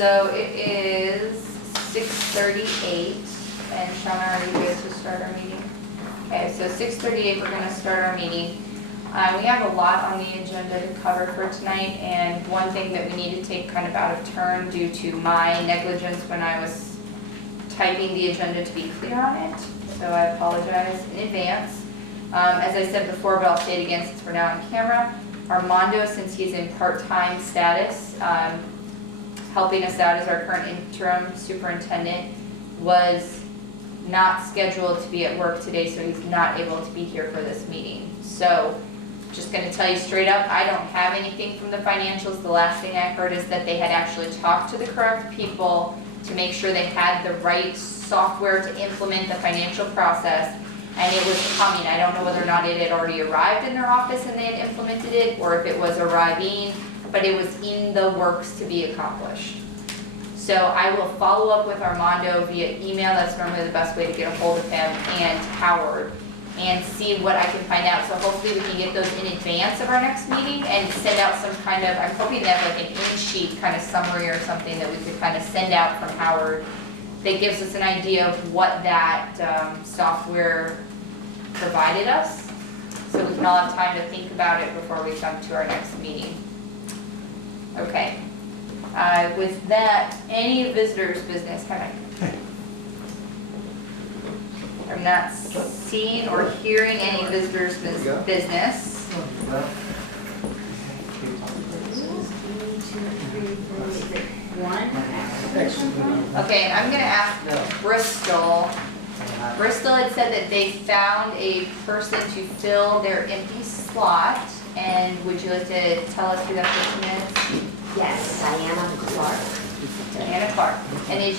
So it is 6:38, and Sean, are you good to start our meeting? Okay, so 6:38, we're gonna start our meeting. We have a lot on the agenda to cover for tonight, and one thing that we need to take kind of out of turn due to my negligence when I was typing the agenda to be clear on it, so I apologize in advance. As I said before, but I'll say it again since we're now on camera, Armando, since he's in part-time status, helping us out as our current interim superintendent, was not scheduled to be at work today, so he's not able to be here for this meeting. So, just gonna tell you straight up, I don't have anything from the financials. The last thing I heard is that they had actually talked to the correct people to make sure they had the right software to implement the financial process, and it was coming. I don't know whether or not it had already arrived in their office and they had implemented it, or if it was arriving, but it was in the works to be accomplished. So I will follow up with Armando via email. That's normally the best way to get a hold of him, and Howard, and see what I can find out. So hopefully we can get those in advance of our next meeting and send out some kind of, I'm hoping to have like an in-sheet kind of summary or something that we could kind of send out from Howard that gives us an idea of what that software provided us, so we can all have time to think about it before we come to our next meeting. Okay. With that, any visitors' business, Kevin? I'm not seeing or hearing any visitors' business. Okay, I'm gonna ask Bristol. Bristol had said that they found a person to fill their empty slot, and would you like to tell us who that person is? Yes, Diana Clark. Diana Clark. And I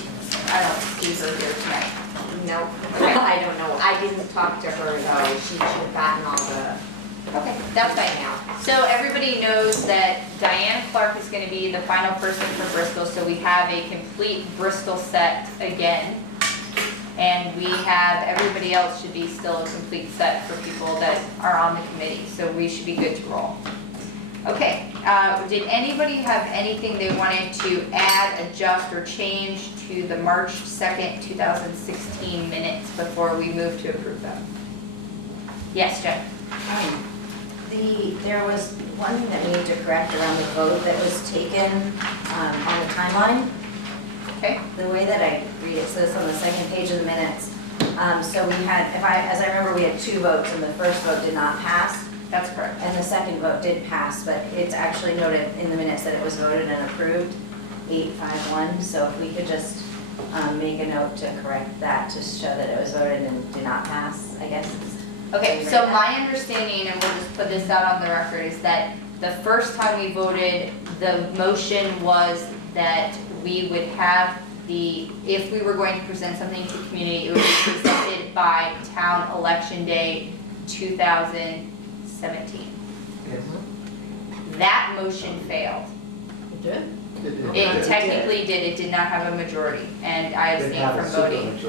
don't see her here tonight. No, I don't know. I didn't talk to her though. She should have gotten all the. Okay, that's fine now. So everybody knows that Diana Clark is going to be the final person for Bristol, so we have a complete Bristol set again. And we have, everybody else should be still a complete set for people that are on the committee, so we should be good to roll. Okay, did anybody have anything they wanted to add, adjust, or change to the March 2nd, 2016 minutes before we move to approve them? Yes, Jen? There was one thing that we need to correct around the vote that was taken on the timeline. Okay. The way that I read it, so it's on the second page of the minutes. So we had, as I remember, we had 2 votes, and the first vote did not pass. That's correct. And the second vote did pass, but it's actually noted in the minutes that it was voted and approved, 8-5-1. So if we could just make a note to correct that, to show that it was voted and did not pass, I guess. Okay, so my understanding, and we'll just put this out on the record, is that the first time we voted, the motion was that we would have if we were going to present something to the community, it would be presented by town election day 2017. Yes. That motion failed. It did? It technically did, it did not have a majority, and I abstained from voting.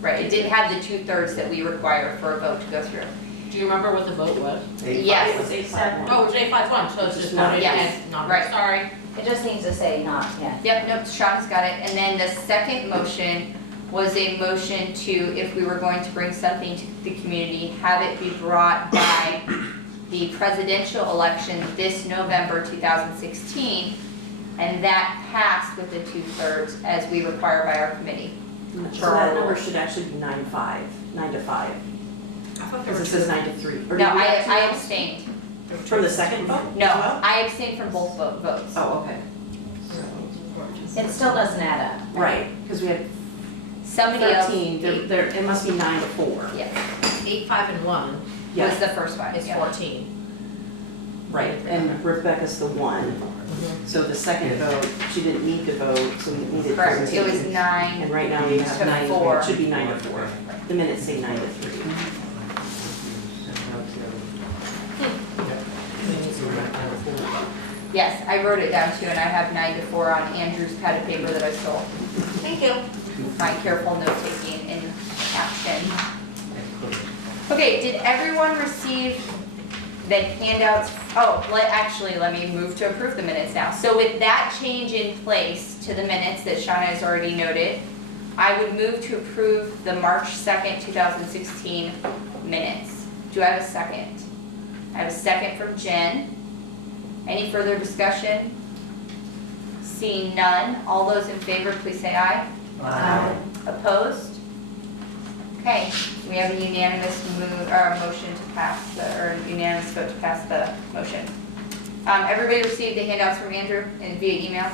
Right, it didn't have the 2/3 that we require for a vote to go through. Do you remember what the vote was? Yes. It was 8-5-1. Oh, it was 8-5-1, so it's just voted Yes. against, not, Right. sorry. It just needs to say not, yeah. Yep, nope, Sean's got it. And then the second motion was a motion to, if we were going to bring something to the community, have it be brought by the presidential election this November 2016, and that passed with the 2/3 as we require by our committee. So that number should actually be 9-5, 9 to 5, I thought there because were it 2. says 9 to 3. Or No, did we have I two? abstained. From the second vote? No, as well? I abstained from both votes. Oh, okay. It still doesn't add up. Right, because we had Somebody else 13, there, it must be 9 to 4. yes, 8-5-1 was Yeah, the first one. is yeah. 14. right, and Rebecca's the 1. So the second vote, she didn't need to vote, so we needed 13. Correct, it was 9. And right now we have to 9, 4. it should be 9 to 4. The minutes say 9 to 3. Yes, I wrote it down too, and I have 9 to 4 on Andrew's pad of paper that I stole. Thank you. My careful note-taking in action. Okay, did everyone receive the handouts? Oh, actually, let me move to approve the minutes now. So with that change in place, to the minutes that Shauna has already noted. I would move to approve the March 2nd, 2016 minutes. Do I have a second? I have a second from Jen. Any further discussion? Seeing none, all those in favor, please say aye. Aye. Opposed? Okay, we have a unanimous motion to pass or unanimous vote to pass the motion. Everybody received the handouts from Andrew and via email?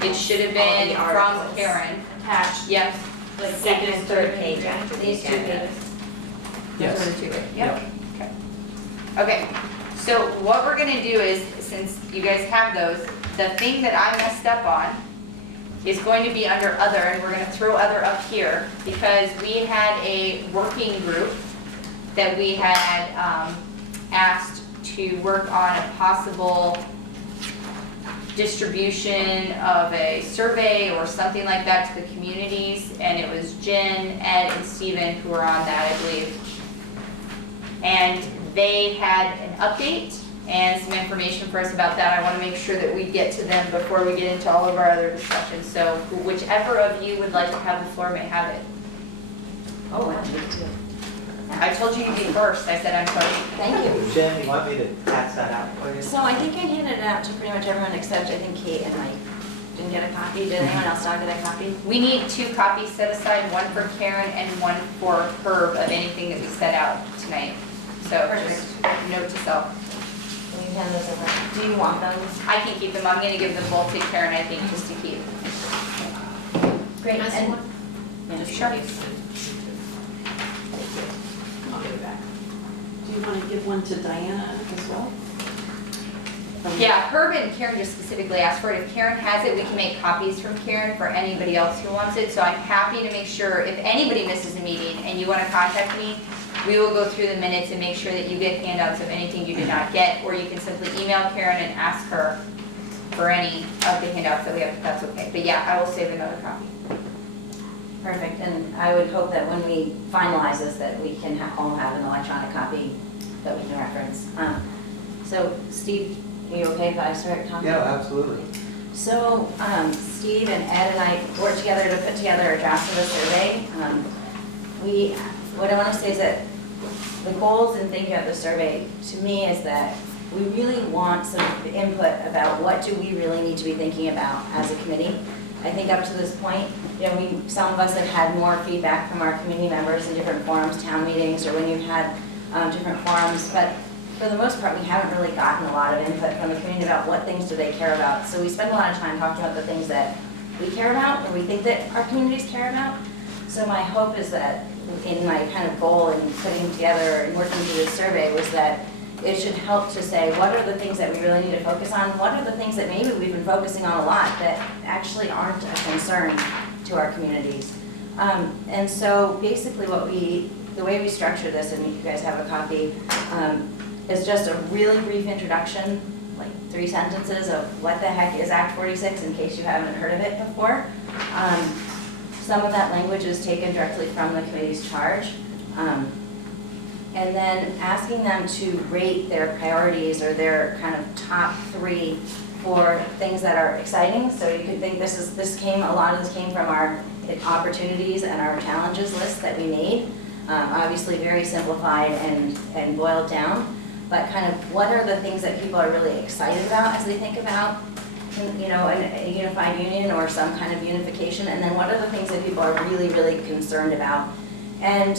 It should have All been the from articles. Karen. Attached. Yes. Like Second and third page after the These two agenda. pages. Yes. Those are the two, yep. Okay. Okay, so what we're gonna do is, since you guys have those, the thing that I messed up on is going to be under other, and we're gonna throw other up here, because we had a working group that we had asked to work on a possible distribution of a survey or something like that to the communities, and it was Jen, Ed, and Steven who were on that, I believe. And they had an update and some information for us about that. I want to make sure that we get to them before we get into all of our other discussions. So whichever of you would like to have the floor may have it. Oh, wow, me too. I told you you'd be first. I said I'm sorry. Thank you. Jen, you want me to pass that out for you? So I think I handed it out to pretty much everyone except I think Kate and Mike. Didn't get a copy. Did anyone else not get a copy? We need 2 copies set aside, one for Karen and one for Herb of anything that we set out tonight. So just note to self. Will you hand those over? Do you want them? I can keep them. I'm going to give them both to Karen, I think, just to keep. Great. Can I see And- one? Yeah, Sure. I'll give it back. Do you want to give one to Diana as well? Yeah, Herb and Karen just specifically asked for it. If Karen has it, we can make copies from Karen for anybody else who wants it. So I'm happy to make sure if anybody misses a meeting and you want to contact me, we will go through the minutes and make sure that you get handouts of anything you did not get, or you can simply email Karen and ask her for any of the handouts that we have, if that's okay. But yeah, I will save another copy. Perfect, and I would hope that when we finalize this, that we can all have an electronic copy that we can reference. So Steve, are you okay if I start talking? Yeah, absolutely. So Steve and Ed and I worked together to put together a draft of a survey. What I want to say is that the goals in thinking about the survey, to me, is that we really want some input about what do we really need to be thinking about as a committee. I think up to this point, some of us have had more feedback from our community members in different forums, town meetings, or when you've had different forums, but for the most part, we haven't really gotten a lot of input from the community about what things do they care about. So we spend a lot of time talking about the things that we care about, or we think that our communities care about. So my hope is that in my kind of goal in putting together and working through this survey was that it should help to say, what are the things that we really need to focus on? What are the things that maybe we've been focusing on a lot that actually aren't a concern to our communities? And so basically the way we structure this, and you guys have a copy, is just a really brief introduction, like 3 sentences of what the heck is Act 46 in case you haven't heard of it before. Some of that language is taken directly from the committee's charge. And then asking them to rate their priorities or their kind of top 3 for things that are exciting. So you could think a lot of this came from our opportunities and our challenges list that we made. Obviously very simplified and boiled down, but kind of what are the things that people are really excited about as they think about a unified union or some kind of unification, and then what are the things that people are really, really concerned about. And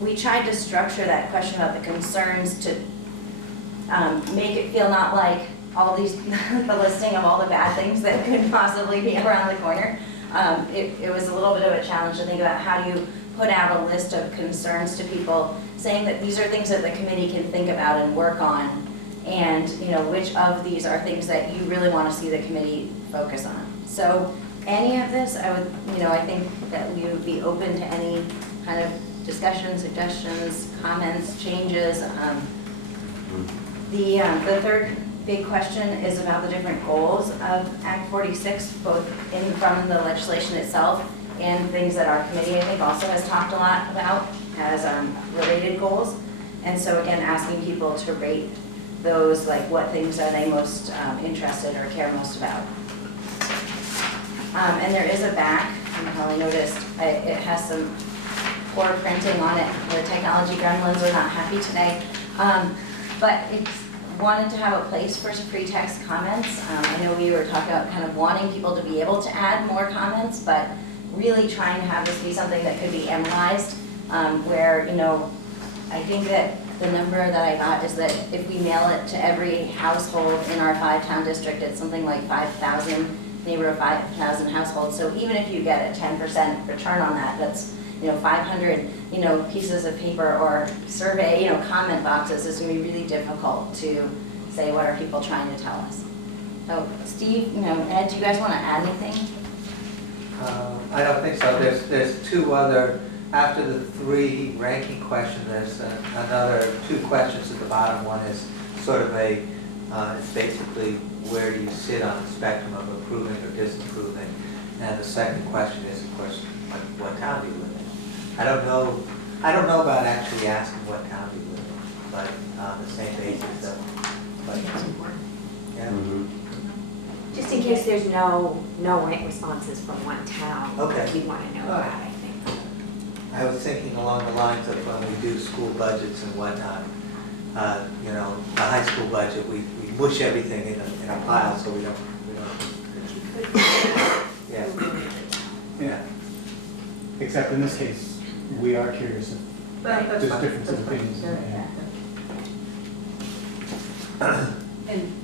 we tried to structure that question about the concerns to make it feel not like all these, the listing of all the bad things that could possibly be around the corner. It was a little bit of a challenge to think about how do you put out a list of concerns to people, saying that these are things that the committee can think about and work on, and which of these are things that you really want to see the committee focus on. So any of this, I think that we would be open to any kind of discussion, suggestions, comments, changes. The third big question is about the different goals of Act 46, both from the legislation itself and things that our committee, I think, also has talked a lot about as related goals. And so again, asking people to rate those, like what things are they most interested or care most about. And there is a back, you probably noticed, it has some poor printing on it. The technology gremlins are not happy today. But it's wanted to have a place for some free text comments. I know we were talking about kind of wanting people to be able to add more comments, but really trying to have this be something that could be analyzed, where, you know, I think that the number that I got is that if we mail it to every household in our 5-town district, it's something like 5,000, neighborhood of 5,000 households. So even if you get a 10% return on that, that's, you know, 500, you know, pieces of paper or survey, you know, comment boxes is going to be really difficult to say what are people trying to tell us. So Steve, you know, Ed, do you guys want to add anything? I don't think so. There's two other, after the 3 ranking questions, there's another 2 questions at the bottom. One is sort of a, it's basically where do you sit on the spectrum of approving or disapproving. And the second question is, of course, what town do you live in? I don't know about actually asking what town you live in, but on the same basis of, but, yeah. Just in case there's no right responses from one town. Okay. We want to know All right. that, I think. I was thinking along the lines of when we do school budgets and whatnot, you know, the high school budget, we mush everything in a pile so we don't, yeah. Yeah. Except in this case, we are curious if there's differences of opinions.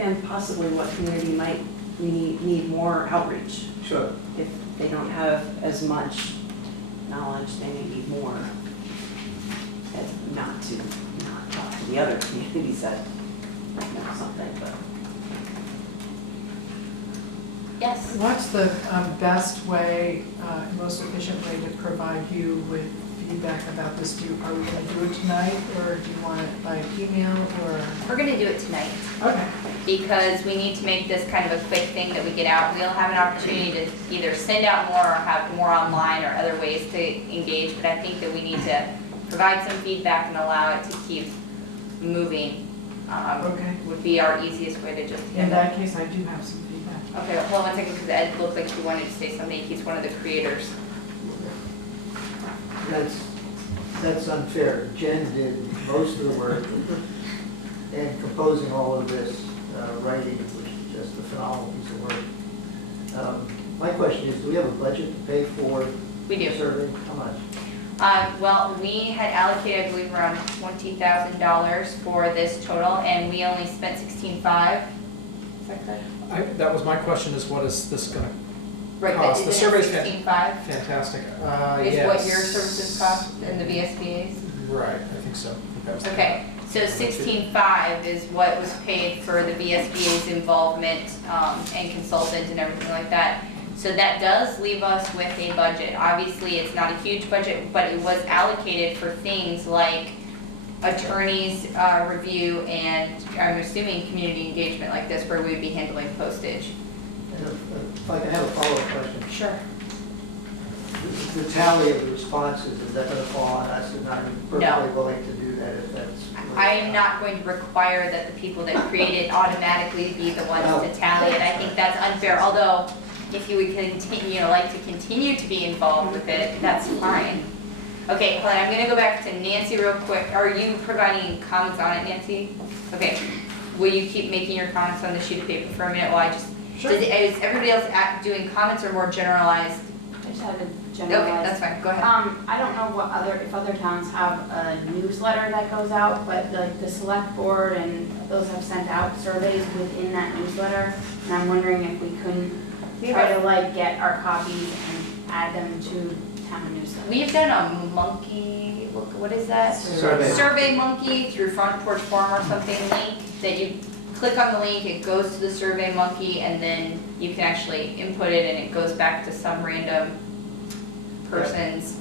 And possibly what community might need more outreach. Sure. If they don't have as much knowledge, they may need more. And not talk to the other communities that know something, but. Yes. What's the best way, most efficient way to provide you with feedback about this? Are we going to do it tonight, or do you want it by email, or? We're gonna do it tonight, Okay. because we need to make this kind of a quick thing that we get out. We'll have an opportunity to either send out more or have more online or other ways to engage, but I think that we need to provide some feedback and allow it to keep moving. Okay. Would be our easiest way to just In get that case, I do have some feedback. Okay, hold on one second, because Ed looked like he wanted to say something. He's one of the creators. That's unfair. Jen did most of the work in composing all of this writing, which is just a phenomenal piece of work. My question is, do we have a budget to pay for We do. the survey? How much? Well, we had allocated, I believe, around $20,000 for this total, and we only spent $16,500. Is that correct? That was my question, is what is this gonna Right, but cost? The isn't it survey's $16,500? fantastic. Is Yes. what your services cost in the VSBA's? Right, I think so. I think that was the- Okay, so $16,500 is what was paid for the VSBA's involvement and consultant and everything like that. So that does leave us with a budget. Obviously, it's not a huge budget, but it was allocated for things like attorney's review and I'm assuming community engagement like this where we'd be handling postage. And if I can have a follow-up question. Sure. The tally of the responses, is that going to fall on us? And I'm perfectly willing to do that if that's. I am not going to require that the people that create it automatically be the ones to tally it. I think that's unfair, although if you would continue, like to continue to be involved with it, that's fine. Okay, hold on, I'm gonna go back to Nancy real quick. Are you providing comments on it, Nancy? Okay, will you keep making your comments on the sheet of paper for a minute while I just, is everybody else doing comments or more generalized? I just have a Okay, generalized. that's fine, go ahead. I don't know what if other towns have a newsletter that goes out, but like the select board and those have sent out surveys within that newsletter. And I'm wondering if we couldn't try to like get our copies and add them to town newsletter. We've done a monkey, what is that? Survey. Survey Monkey through Front Porch Forum or something link that you click on the link, it goes to the Survey Monkey, and then you can actually input it and it goes back to some random person's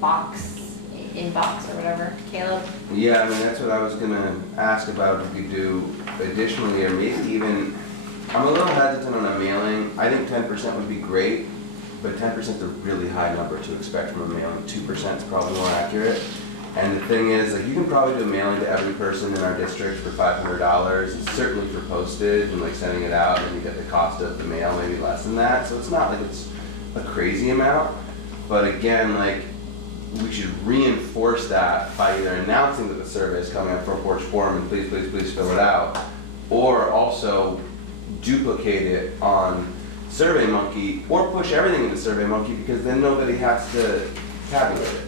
box, inbox or whatever. Caleb? Yeah, I mean, that's what I was gonna ask about, if we do additionally, or maybe even, I'm a little hesitant on a mailing. I think 10% would be great, but 10% is a really high number to expect from a mailing. 2% is probably more accurate. And the thing is, like, you can probably do a mailing to every person in our district for $500. It's certainly for postage and like sending it out, and you get the cost of the mail maybe less than that. So it's not like it's a crazy amount. But again, like, we should reinforce that by either announcing that the survey is coming up for a porch forum and please, please, please fill it out, or also duplicate it on SurveyMonkey, or push everything into SurveyMonkey, because then nobody has to tabulate it.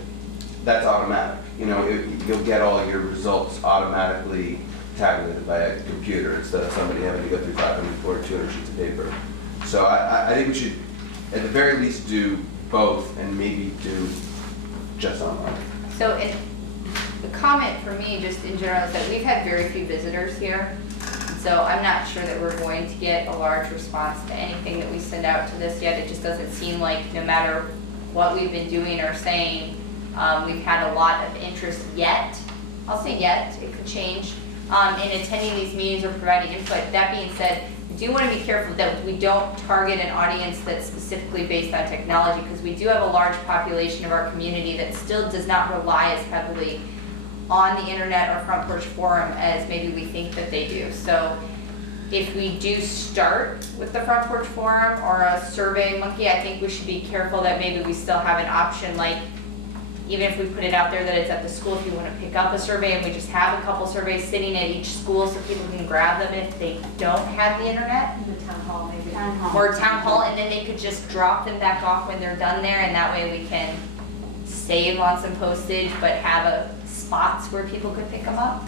That's automatic. You know, you'll get all your results automatically tabulated by a computer instead of somebody having to go through 500 or 200 sheets of paper. So I think we should, at the very least, do both and maybe do just online. So the comment for me, just in general, is that we've had very few visitors here. So I'm not sure that we're going to get a large response to anything that we send out to this yet. It just doesn't seem like, no matter what we've been doing or saying, we've had a lot of interest yet. I'll say yet, it could change, in attending these meetings or providing input. That being said, we do want to be careful that we don't target an audience that's specifically based on technology, because we do have a large population of our community that still does not rely as heavily on the internet or Front Porch Forum as maybe we think that they do. So if we do start with the Front Porch Forum or a SurveyMonkey, I think we should be careful that maybe we still have an option, like, even if we put it out there that it's at the school, if you want to pick up a survey, and we just have a couple surveys sitting at each school so people can grab them if they don't have the internet. The town hall maybe. Or town hall, and then they could just drop them back off when they're done there, and that way we can save on some postage, but have spots where people could pick them up.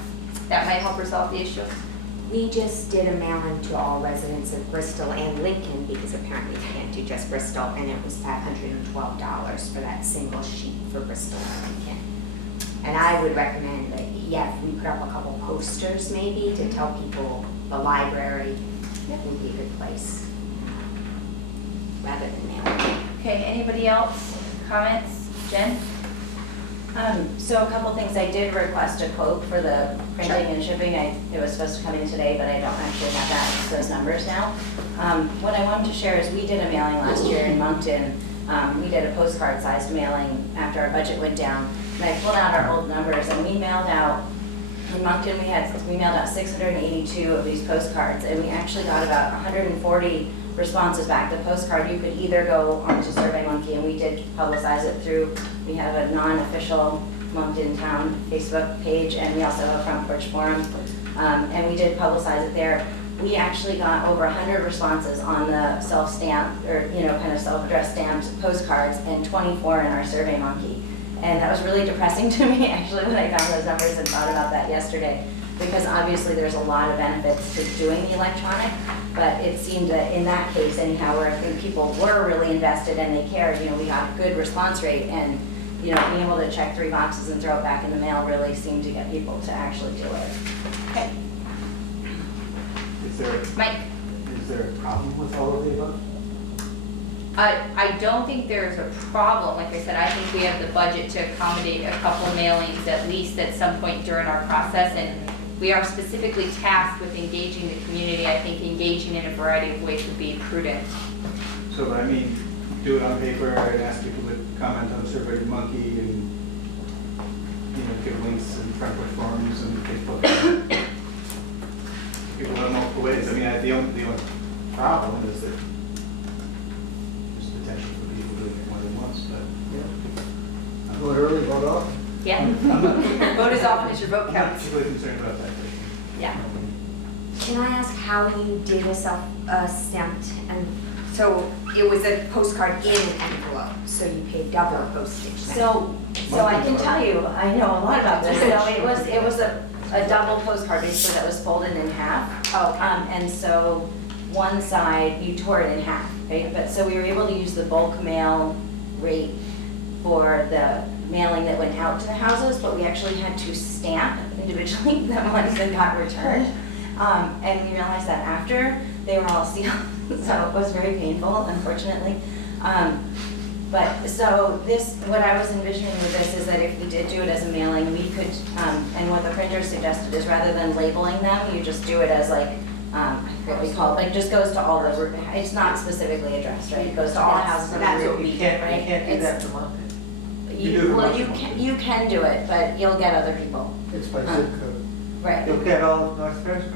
That might help resolve the issue. We just did a mailing to all residents of Bristol and Lincoln, because apparently we can't do just Bristol, and it was $512 for that single sheet for Bristol and Lincoln. And I would recommend that, yeah, if we put up a couple posters maybe to tell people the library would be a good place, rather than mailing. Okay, anybody else? Comments? Jen? So a couple things, I did request a quote for the printing and shipping. It was supposed to come in today, but I don't actually have those numbers now. What I wanted to share is we did a mailing last year in Moncton. We did a postcard sized mailing after our budget went down. And I pulled out our old numbers, and we mailed out, in Moncton we mailed out 682 of these postcards, and we actually got about 140 responses back. The postcard, you could either go onto SurveyMonkey, and we did publicize it through, we have a non-official Moncton Town Facebook page, and we also have a Front Porch Forum, and we did publicize it there. We actually got over 100 responses on the self-stamped, or kind of self-addressed stamped postcards, and 24 in our SurveyMonkey. And that was really depressing to me, actually, when I found those numbers and thought about that yesterday, because obviously there's a lot of benefits to doing the electronic, but it seemed that in that case anyhow, where I think people were really invested and they cared, we got a good response rate, and being able to check 3 boxes and throw it back in the mail really seemed to get people to actually do it. Okay. Mike? Is there a problem with all of the above? I don't think there's a problem. Like I said, I think we have the budget to accommodate a couple mailings at least at some point during our process, and we are specifically tasked with engaging the community. I think engaging in a variety of ways would be prudent. So, I mean, do it on paper and ask people to comment on SurveyMonkey and, give links and Front Porch Forums and Facebook. People have multiple ways. I mean, the only problem is that there's potential for people doing it more than once, but. Vote early, vote often. Yeah? Vote as often as your vote I'm not counts. particularly concerned about that. Yeah. Can I ask how you did a self-stamped, and so it was a postcard in an envelope, so you paid double postage then? So I can tell you, I know a lot about this. So it was a double postcard basically that was folded in half. Oh, okay. And so one side, you tore it in half, right? But so we were able to use the bulk mail rate for the mailing that went out to the houses, but we actually had to stamp individually the ones that got returned. And we realized that after they were all sealed, so it was very painful, unfortunately. But so what I was envisioning with this is that if we did do it as a mailing, we could, and what the printer suggested is rather than labeling them, you just do it as like, I forget what we call it, like just goes to all the, it's not specifically addressed, right? It goes to all the houses in the That's group. what we You can't do It's- that to Moncton. You do it Well, much you can do it, but you'll get other people. It's by zip code. Right. You'll get all of North Fairfield.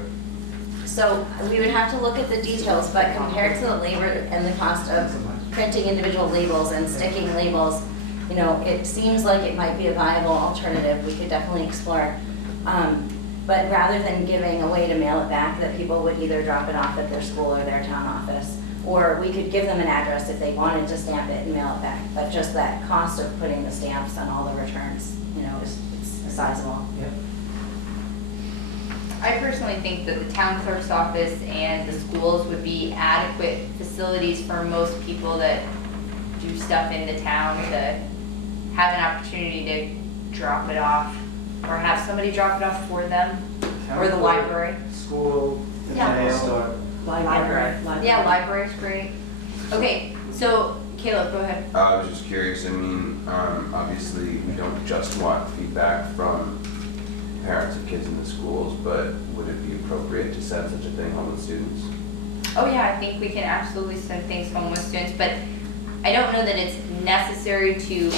So we would have to look at the details, but compared to the labor and the cost of printing individual labels and sticking labels, you know, it seems like it might be a viable alternative. We could definitely explore. But rather than giving a way to mail it back, that people would either drop it off at their school or their town office, or we could give them an address if they wanted to stamp it and mail it back. But just that cost of putting the stamps on all the returns, you know, is sizable. I personally think that the town clerk's office and the schools would be adequate facilities for most people that do stuff in the town to have an opportunity to drop it off, or have somebody drop it off for them, or the library. School, the Yeah. mail. Library. Yeah, library's great. Okay, so Caleb, go ahead. I was just curious, I mean, obviously, we don't just want feedback from parents of kids in the schools, but would it be appropriate to send such a thing home with students? Oh yeah, I think we can absolutely send things home with students, but I don't know that it's necessary to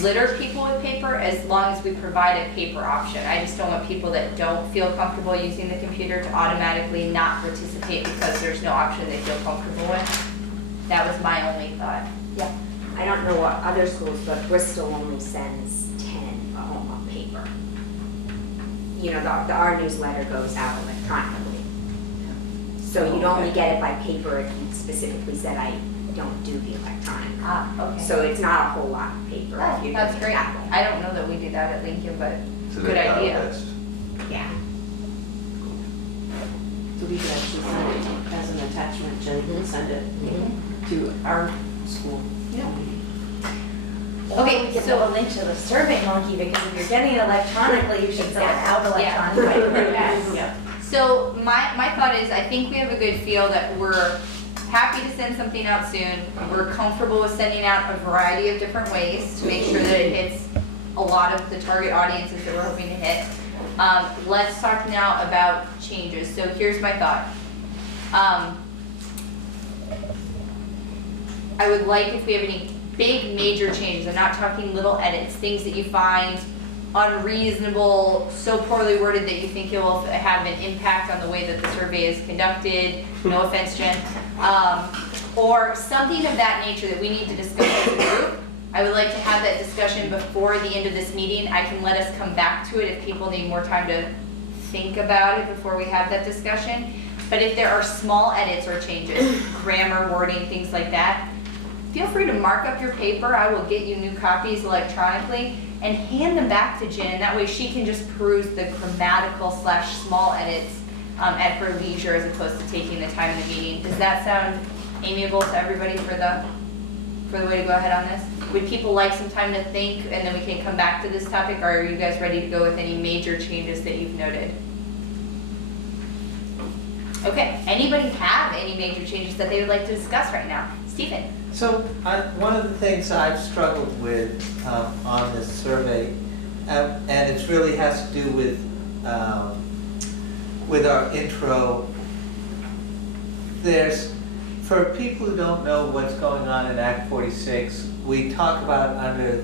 litter people with paper as long as we provide a paper option. I just don't want people that don't feel comfortable using the computer to automatically not participate because there's no option they feel comfortable with. That was my only thought. Yeah. I don't know what other schools, but Bristol only sends 10 home on paper. You know, our newsletter goes out electronically. So you'd only get it by paper if you specifically said, I don't do the electronic. Okay. So it's not a whole lot of paper if you That's do it great. that way. I don't know that we do that at Lincoln, but So good they have a idea. list. Yeah. So we could actually send it as an attachment, Jen can send it to our school. Okay, We could so- have a link to the Survey Monkey, because if you're getting it electronically, you should fill it out Yeah. electronically. Yeah. So my thought is, I think we have a good feel that we're happy to send something out soon. We're comfortable with sending out a variety of different ways to make sure that it hits a lot of the target audiences that we're hoping to hit. Let's talk now about changes. So here's my thought. I would like if we have any big major changes. I'm not talking little edits, things that you find unreasonable, so poorly worded that you think it will have an impact on the way that the survey is conducted. No offense, Jen. Or something of that nature that we need to discuss as a group. I would like to have that discussion before the end of this meeting. I can let us come back to it if people need more time to think about it before we have that discussion. But if there are small edits or changes, grammar, wording, things like that, feel free to mark up your paper. I will get you new copies electronically and hand them back to Jen. That way she can just peruse the grammatical / small edits at her leisure as opposed to taking the time in the meeting. Does that sound amiable to everybody for the way to go ahead on this? Would people like some time to think and then we can come back to this topic, or are you guys ready to go with any major changes that you've noted? Okay, anybody have any major changes that they would like to discuss right now? Stephen? So, one of the things I've struggled with on this survey, and it really has to do with our intro. For people who don't know what's going on in Act 46, we talk about under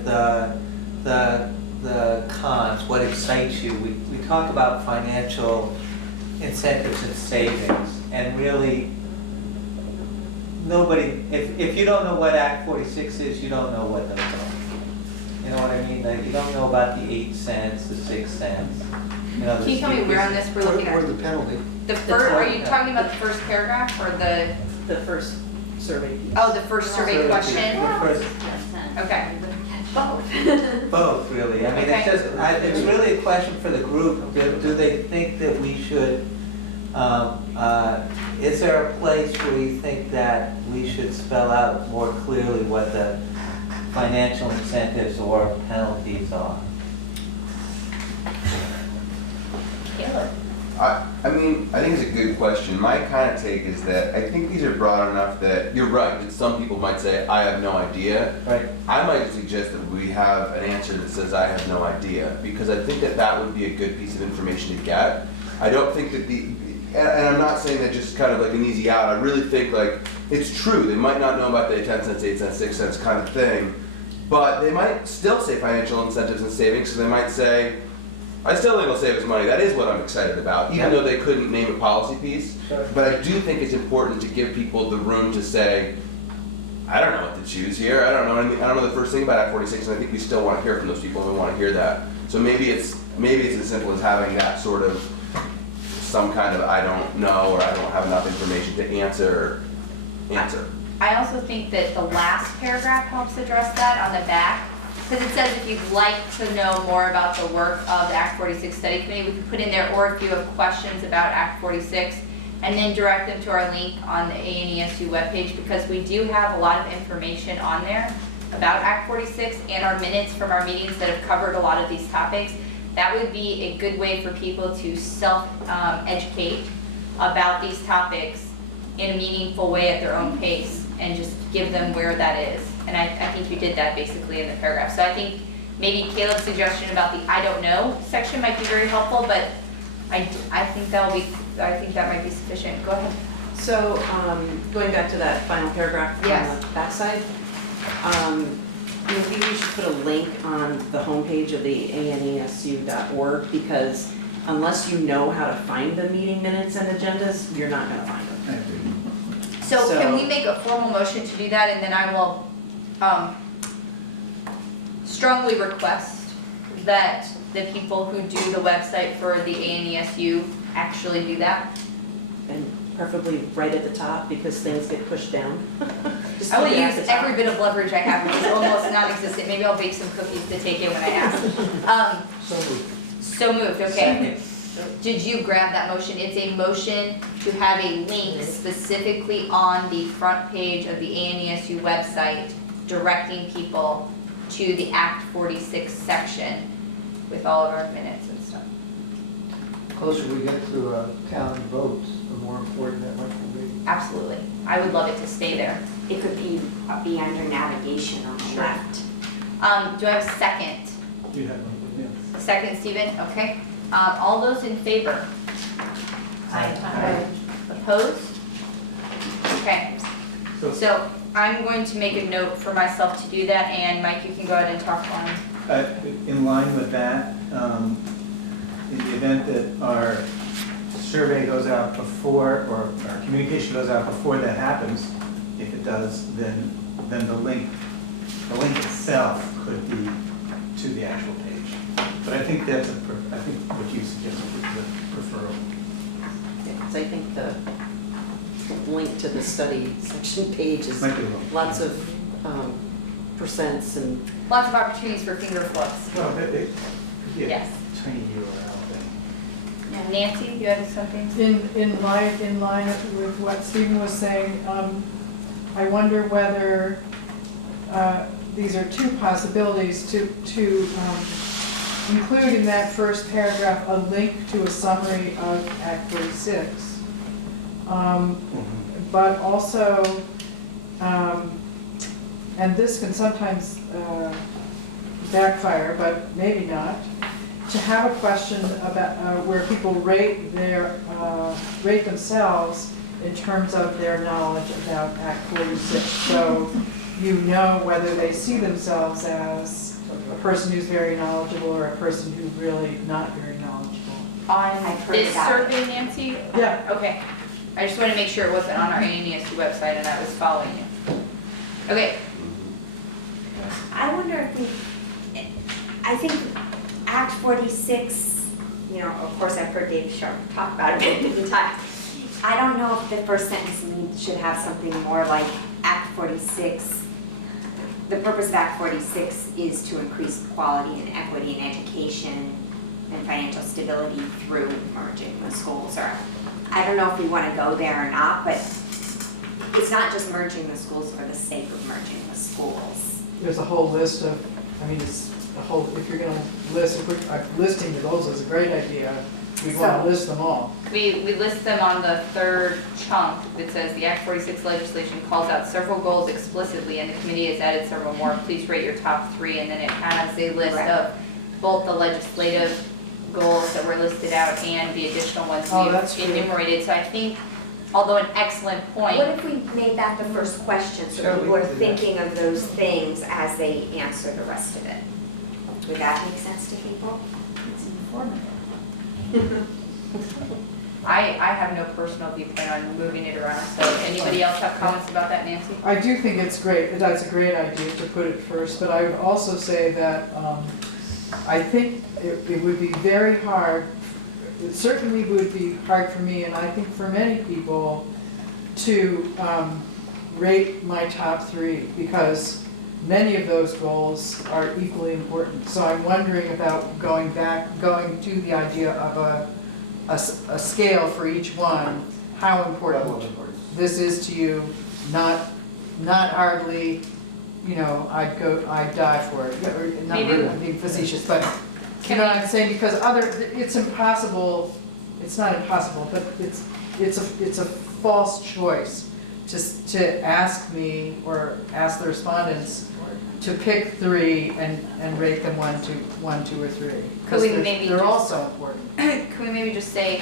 the cons, what excites you. We talk about financial incentives and savings, and really, nobody, if you don't know what Act 46 is, you don't know what those are. You know what I mean? Like, you don't know about the 8 cents, the 6 cents. You know, Can you tell me where on this we're looking Or at? the penalty. The first, are you talking about the first paragraph or the, The first survey piece. oh, the first survey question? The first, Okay. both, really. I mean, Okay. it's really a question for the group. Do they think that we should, is there a place where you think that we should spell out more clearly what the financial incentives or penalties are? Caleb? I mean, I think it's a good question. My kind of take is that I think these are broad enough that you're right, that some people might say, I have no idea. Right. I might suggest that we have an answer that says, I have no idea, because I think that that would be a good piece of information to get. I don't think that and I'm not saying that just kind of like an easy out, I really think like, it's true, they might not know about the 10 cents, 8 cents, 6 cents kind of thing, But they might still say financial incentives and savings, so they might say, I still think it'll save us money, that is what I'm excited about, even though they couldn't name a policy piece. Sure. But I do think it's important to give people the room to say, I don't know what to choose here, I don't know anything, I don't know the first thing about Act 46, and I think we still want to hear from those people, and we want to hear that. So maybe it's as simple as having that sort of, some kind of I don't know, or I don't have enough information to answer. I also think that the last paragraph helps address that on the back, because it says if you'd like to know more about the work of the Act 46 Study Committee, we could put in there, or if you have questions about Act 46, and then direct them to our link on the ANESU webpage, because we do have a lot of information on there about Act 46 and our minutes from our meetings that have covered a lot of these topics. That would be a good way for people to self-educate about these topics in a meaningful way at their own pace, and just give them where that is. And I think you did that basically in the paragraph. So I think maybe Caleb's suggestion about the I don't know section might be very helpful, but I think that might be sufficient. Go ahead. So, going back to that final paragraph on Yes. the backside, maybe we should put a link on the homepage of the anesu.org, because unless you know how to find the meeting minutes and agendas, you're not gonna find them. I agree. So can we make a formal motion to do that, and then I will strongly request that the people who do the website for the ANESU actually do that? And preferably right at the top, because things get pushed down. Just I will keep it at use the top. every bit of leverage I have, which is almost non-existent. Maybe I'll bake some cookies to take it when I ask. So moved. So moved, okay. Did you grab that motion? It's a motion to have a link specifically on the front page of the ANESU website directing people to the Act 46 section with all of our minutes and stuff. The closer we get to town votes, the more important that link will be. Absolutely. I would love it to stay there. It could be under navigation on the Sure. left. Do I have a second? You have one, yeah. Second, Stephen? Okay. All those in favor? Aye. Opposed? Okay. So- So I'm going to make a note for myself to do that, and Mike, you can go ahead and talk on. In line with that, in the event that our survey goes out before, or our communication goes out before that happens, if it does, then the link itself could be to the actual page. But I think I think what you suggested is the preferable. Because I think the link to the study section page is Might be a little. lots of percents and Lots of opportunities for finger flips. Well, it could be a Yes. tiny URL thing. Nancy, you had something? In line with what Stephen was saying, I wonder whether these are two possibilities to include in that first paragraph a link to a summary of Act 46. But also, and this can sometimes backfire, but maybe not, to have a question about where people rate themselves in terms of their knowledge about Act 46. So you know whether they see themselves as a person who's very knowledgeable or a person who's really not very knowledgeable. On I've heard this about it. survey, Nancy? Yeah. Okay. I just want to make sure it wasn't on our ANESU website and I was following you. Okay. I wonder if I think Act 46, you know, of course I've heard Dave Sharp talk about it many times. I don't know if the first sentence should have something more like Act 46. The purpose of Act 46 is to increase quality and equity in education and financial stability through merging the schools. Or I don't know if we want to go there or not, but it's not just merging the schools for the sake of merging the schools. There's a whole list of, I mean, it's a whole, if you're gonna list, listing the goals is a great idea. We want to list them all. We list them on the third chunk that says the Act 46 legislation calls out several goals explicitly and the committee has added several more. Please rate your top 3, and then it has a list Right. of both the legislative goals that were listed out and the additional ones Oh, we've that's true. enumerated. So I think although an excellent point. What if we made that the first question, so Sure, we people are can do that. thinking of those things as they answer the rest of it? Would that make sense to people? It's informative. I have no personal viewpoint on moving it around, so anybody else have comments about that, Nancy? I do think it's great, that's a great idea to put it first, but I would also say that I think it would be very hard, it certainly would be hard for me, and I think for many people, to rate my top 3, because many of those goals are equally important. So I'm wondering about going to the idea of a scale for each one, how important this is to you, not hardly, you know, I'd die for it, or not Maybe- really, I'm being facetious, but, you know what I'm saying, because it's impossible, it's not impossible, but it's a false choice to ask me, or ask the respondents, to pick 3 and rate them 1, 2, or 3. Because Could we maybe they're just- all so important. Can we maybe just say,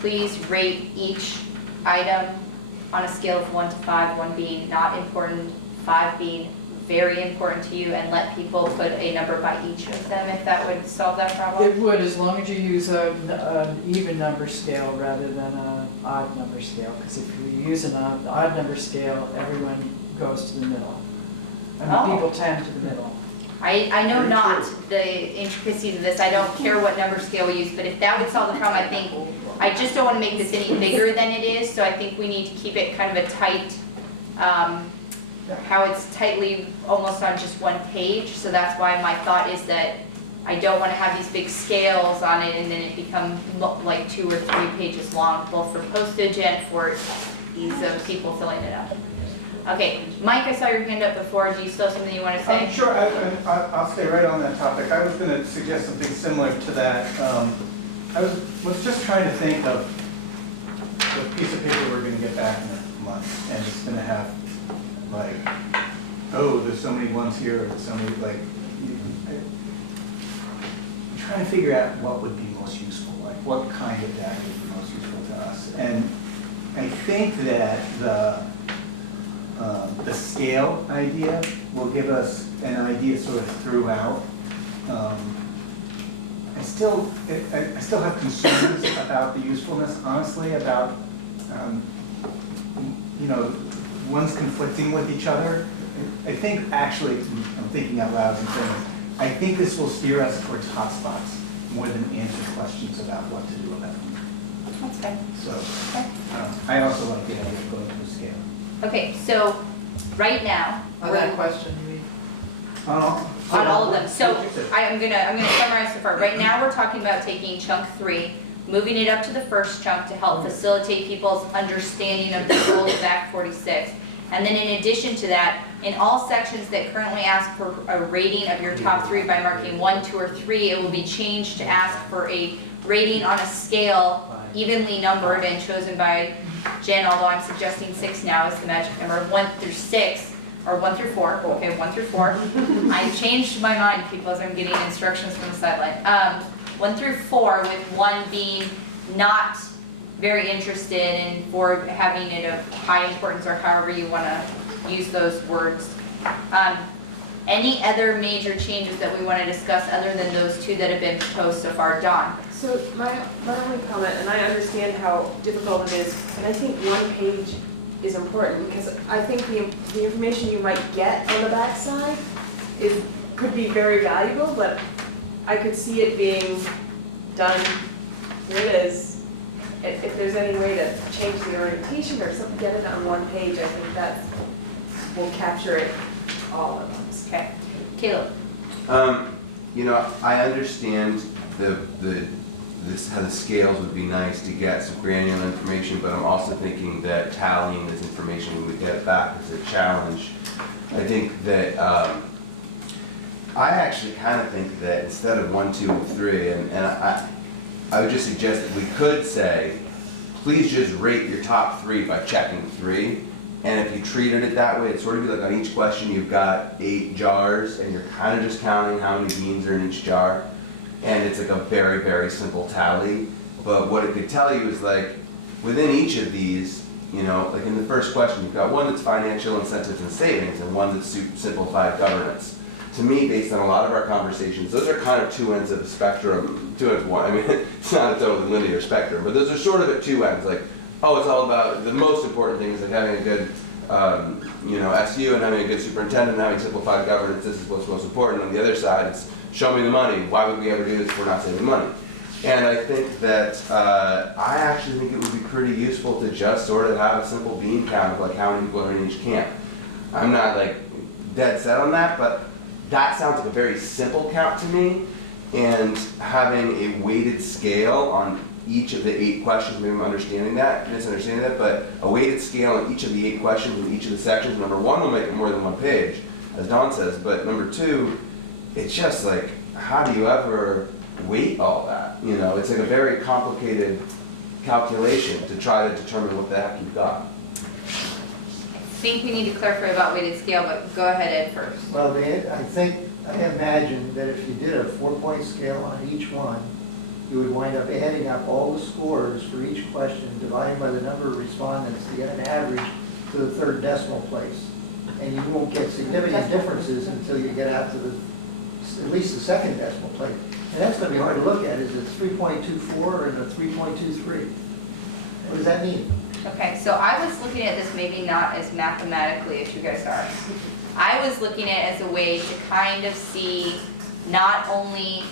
please rate each item on a scale of 1 to 5, 1 being not important, 5 being very important to you, and let people put a number by each of them, if that would solve that problem? It would, as long as you use an even number scale rather than an odd number scale, because if you use an odd number scale, everyone goes to the middle. Oh. And people tend to the middle. I know not the intricacies of this, I don't care what number scale we use, but if that would solve the problem, I think, I just don't want to make this any bigger than it is, so I think we need to keep it kind of a tight, how it's tightly almost on just 1 page, so that's why my thought is that I don't want to have these big scales on it and then it become like 2 or 3 pages long, both for postage and for ease of people filling it out. Okay, Mike, I saw your hand up before, do you still have something you want to say? Sure, I'll stay right on that topic. I was going to suggest something similar to that. I was just trying to think of the piece of paper we're going to get back in a month, and it's going to have, like, oh, there's so many ones here, or there's so many, like, I'm trying to figure out what would be most useful, like what kind of data would be most useful to us. And I think that the scale idea will give us an idea sort of throughout. I still have concerns about the usefulness, honestly, about, you know, one's conflicting with each other. I think, actually, I'm thinking out loud and saying, I think this will steer us towards hotspots more than answer questions about what to do about them. That's fine. So, I also like the idea of going to a scale. Okay, so, right now, On that question, you mean? on all of them. So I'm gonna summarize so far. Right now, we're talking about taking chunk 3, moving it up to the first chunk to help facilitate people's understanding of the goals of Act 46. And then in addition to that, in all sections that currently ask for a rating of your top 3 by marking 1, 2, or 3, it will be changed to ask for a rating on a scale evenly numbered and chosen by Jen, although I'm suggesting 6 now is the magic number, 1 through 6. Or 1 through 4, okay, 1 through 4. I changed my mind, people, as I'm getting instructions from the sideline. 1 through 4, with 1 being not very interested and 4 having it of high importance, or however you want to use those words. Any other major changes that we want to discuss other than those 2 that have been proposed so far? Dawn? So my only comment, and I understand how difficult it is, and I think 1 page is important, because I think the information you might get on the backside could be very valuable, but I could see it being done, here it is. If there's any way to change the orientation or something, get it on 1 page, I think that will capture it all at once. Okay. Caleb? You know, I understand how the scales would be nice to get some granular information, but I'm also thinking that tallying this information when we get it back is a challenge. I think that, I actually kind of think that instead of 1, 2, and 3, and I would just suggest that we could say, please just rate your top 3 by checking 3. And if you treated it that way, it'd sort of be like on each question you've got 8 jars, and you're kind of just counting how many beans are in each jar. And it's like a very, very simple tally. But what it could tell you is, like, within each of these, You know, like in the first question, you've got one that's financial incentives and savings and one that's simplified governance. To me, based on a lot of our conversations, those are kind of two ends of the spectrum, two ends, one, I mean, it's not a totally linear spectrum, but those are sort of at two ends, like, oh, it's all about, the most important thing is like having a good, you know, SU and having a good superintendent and having simplified governance, this is what's most important. On the other side, it's show me the money, why would we ever do this if we're not saving money? And I think that, I actually think it would be pretty useful to just sort of have a simple bean count of like how many people are in each camp. I'm not like dead set on that, but that sounds like a very simple count to me. And having a weighted scale on each of the 8 questions, maybe I'm misunderstanding that, but a weighted scale on each of the 8 questions in each of the sections, number 1 will make it more than 1 page, as Dawn says, but number 2, it's just like, how do you ever weight all that? You know, it's like a very complicated calculation to try to determine what the heck you've got. I think we need to clarify about weighted scale, but go ahead, Ed, first. Well, I imagine that if you did a 4-point scale on each one, you would wind up adding up all the scores for each question, dividing by the number of respondents to get an average to the 3rd decimal place. And you won't get significant differences until you get out to at least the 2nd decimal place. And that's going to be hard to look at. Is it 3.24 or the 3.23? What does that mean? Okay, so I was looking at this maybe not as mathematically as you guys are. I was looking at it as a way to kind of see not only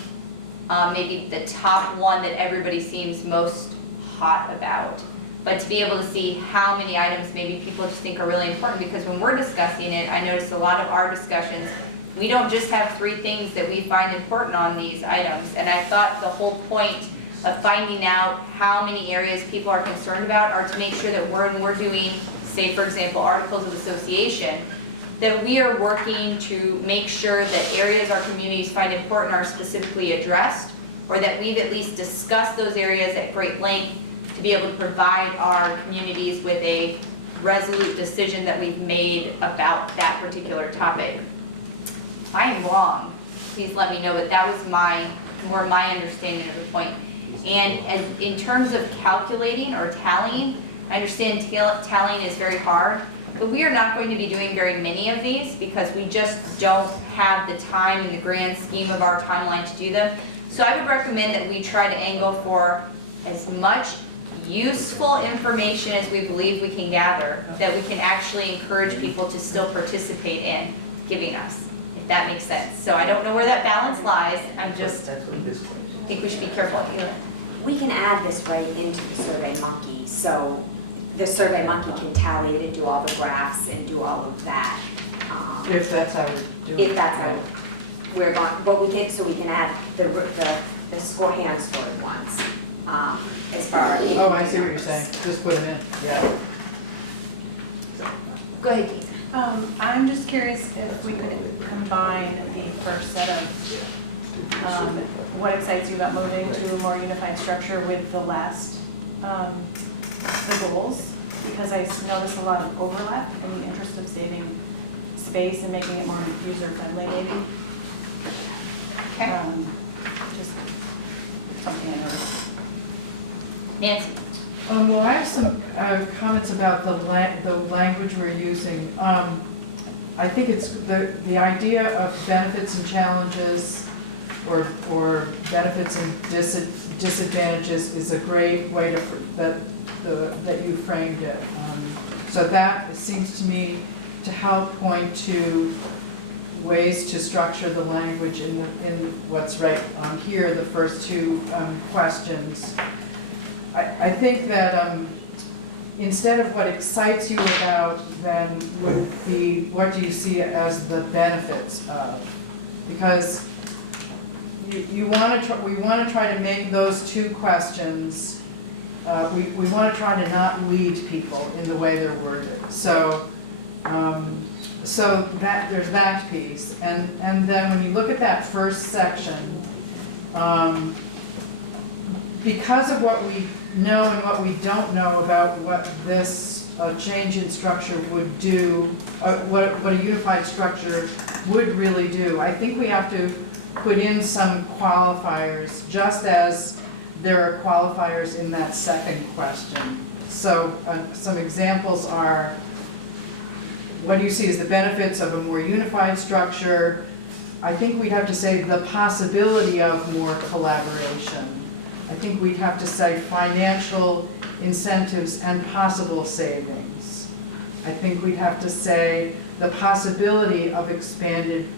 maybe the top one that everybody seems most hot about, but to be able to see how many items maybe people just think are really important, because when we're discussing it, I noticed a lot of our discussions, we don't just have 3 things that we find important on these items, and I thought the whole point of finding out how many areas people are concerned about are to make sure that when we're doing, say for example, articles of association, that we are working to make sure that areas our communities find important are specifically addressed, or that we've at least discussed those areas at great length to be able to provide our communities with a resolute decision that we've made about that particular topic. If I am wrong, please let me know, but that was more my understanding of the point. And as in terms of calculating or tallying, I understand tallying is very hard, but we are not going to be doing very many of these because we just don't have the time in the grand scheme of our timeline to do them. So I would recommend that we try to angle for as much useful information as we believe we can gather, that we can actually encourage people to still participate in giving us, if that makes sense. So I don't know where that balance lies. I'm just, That's what this question. I think we should be careful. We can add this right into the SurveyMonkey, so the SurveyMonkey can tally it and do all the graphs and do all of that. If that's how we're doing it. If that's how we're going, but we can, so we can add the hand-scored ones, as far as. Oh, I see what you're saying, just put them in, yeah. Go ahead, Keith. I'm just curious if we could combine the first set of what excites you about moving to a more unified structure with the last, the goals, because I notice a lot of overlap in the interest of saving space and making it more user-friendly maybe. Okay. Just something I noticed. Nancy. Well, I have some comments about the language we're using. I think it's the idea of benefits and challenges, or benefits and disadvantages, is a great way to that you framed it. So that, it seems to me, to help point to ways to structure the language in what's right on here, the first 2 questions. I think that instead of what excites you about, then would be what do you see as the benefits of? Because we want to try to make those 2 questions, we want to try to not lead people in the way they're worded. So that there's that piece, and then when you look at that first section, because of what we know and what we don't know about what this change in structure would do, what a unified structure would really do, I think we have to put in some qualifiers, just as there are qualifiers in that second question. So some examples are, what do you see as the benefits of a more unified structure? I think we'd have to say the possibility of more collaboration. I think we'd have to say financial incentives and possible savings. I think we'd have to say the possibility of expanded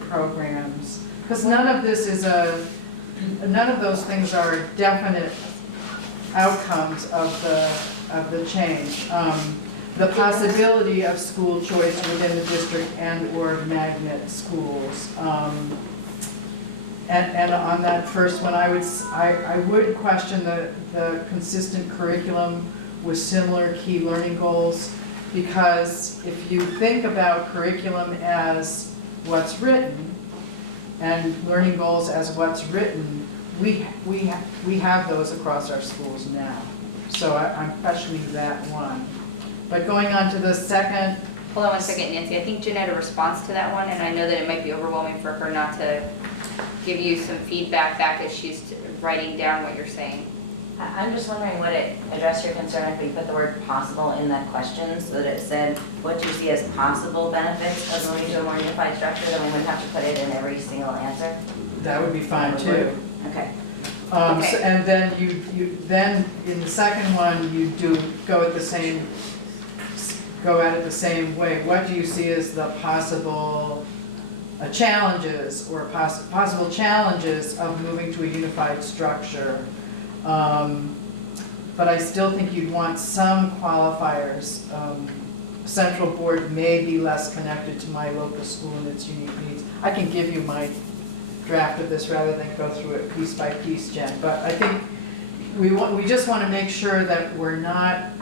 programs. Because none of those things are definite outcomes of the change. The possibility of school choice within the district and/or magnet schools. And on that first one, I would question the consistent curriculum with similar key learning goals, because if you think about curriculum as what's written and learning goals as what's written, we have those across our schools now. So I'm questioning that one. But going on to the second. Hold on one second, Nancy. I think Jen had a response to that one, and I know that it might be overwhelming for her not to give you some feedback back as she's writing down what you're saying. I'm just wondering, would it address your concern if we put the word possible in that question, so that it said, what do you see as possible benefits of moving to a more unified structure, then we wouldn't have to put it in every single answer? That would be fine too. Okay. Okay. And then you then in the second one, you do go at it the same way. What do you see as the possible challenges or possible challenges of moving to a unified structure? But I still think you'd want some qualifiers. Central board may be less connected to my local school and its unique needs. I can give you my draft of this rather than go through it piece by piece, Jen. But I think we just want to make sure that we're not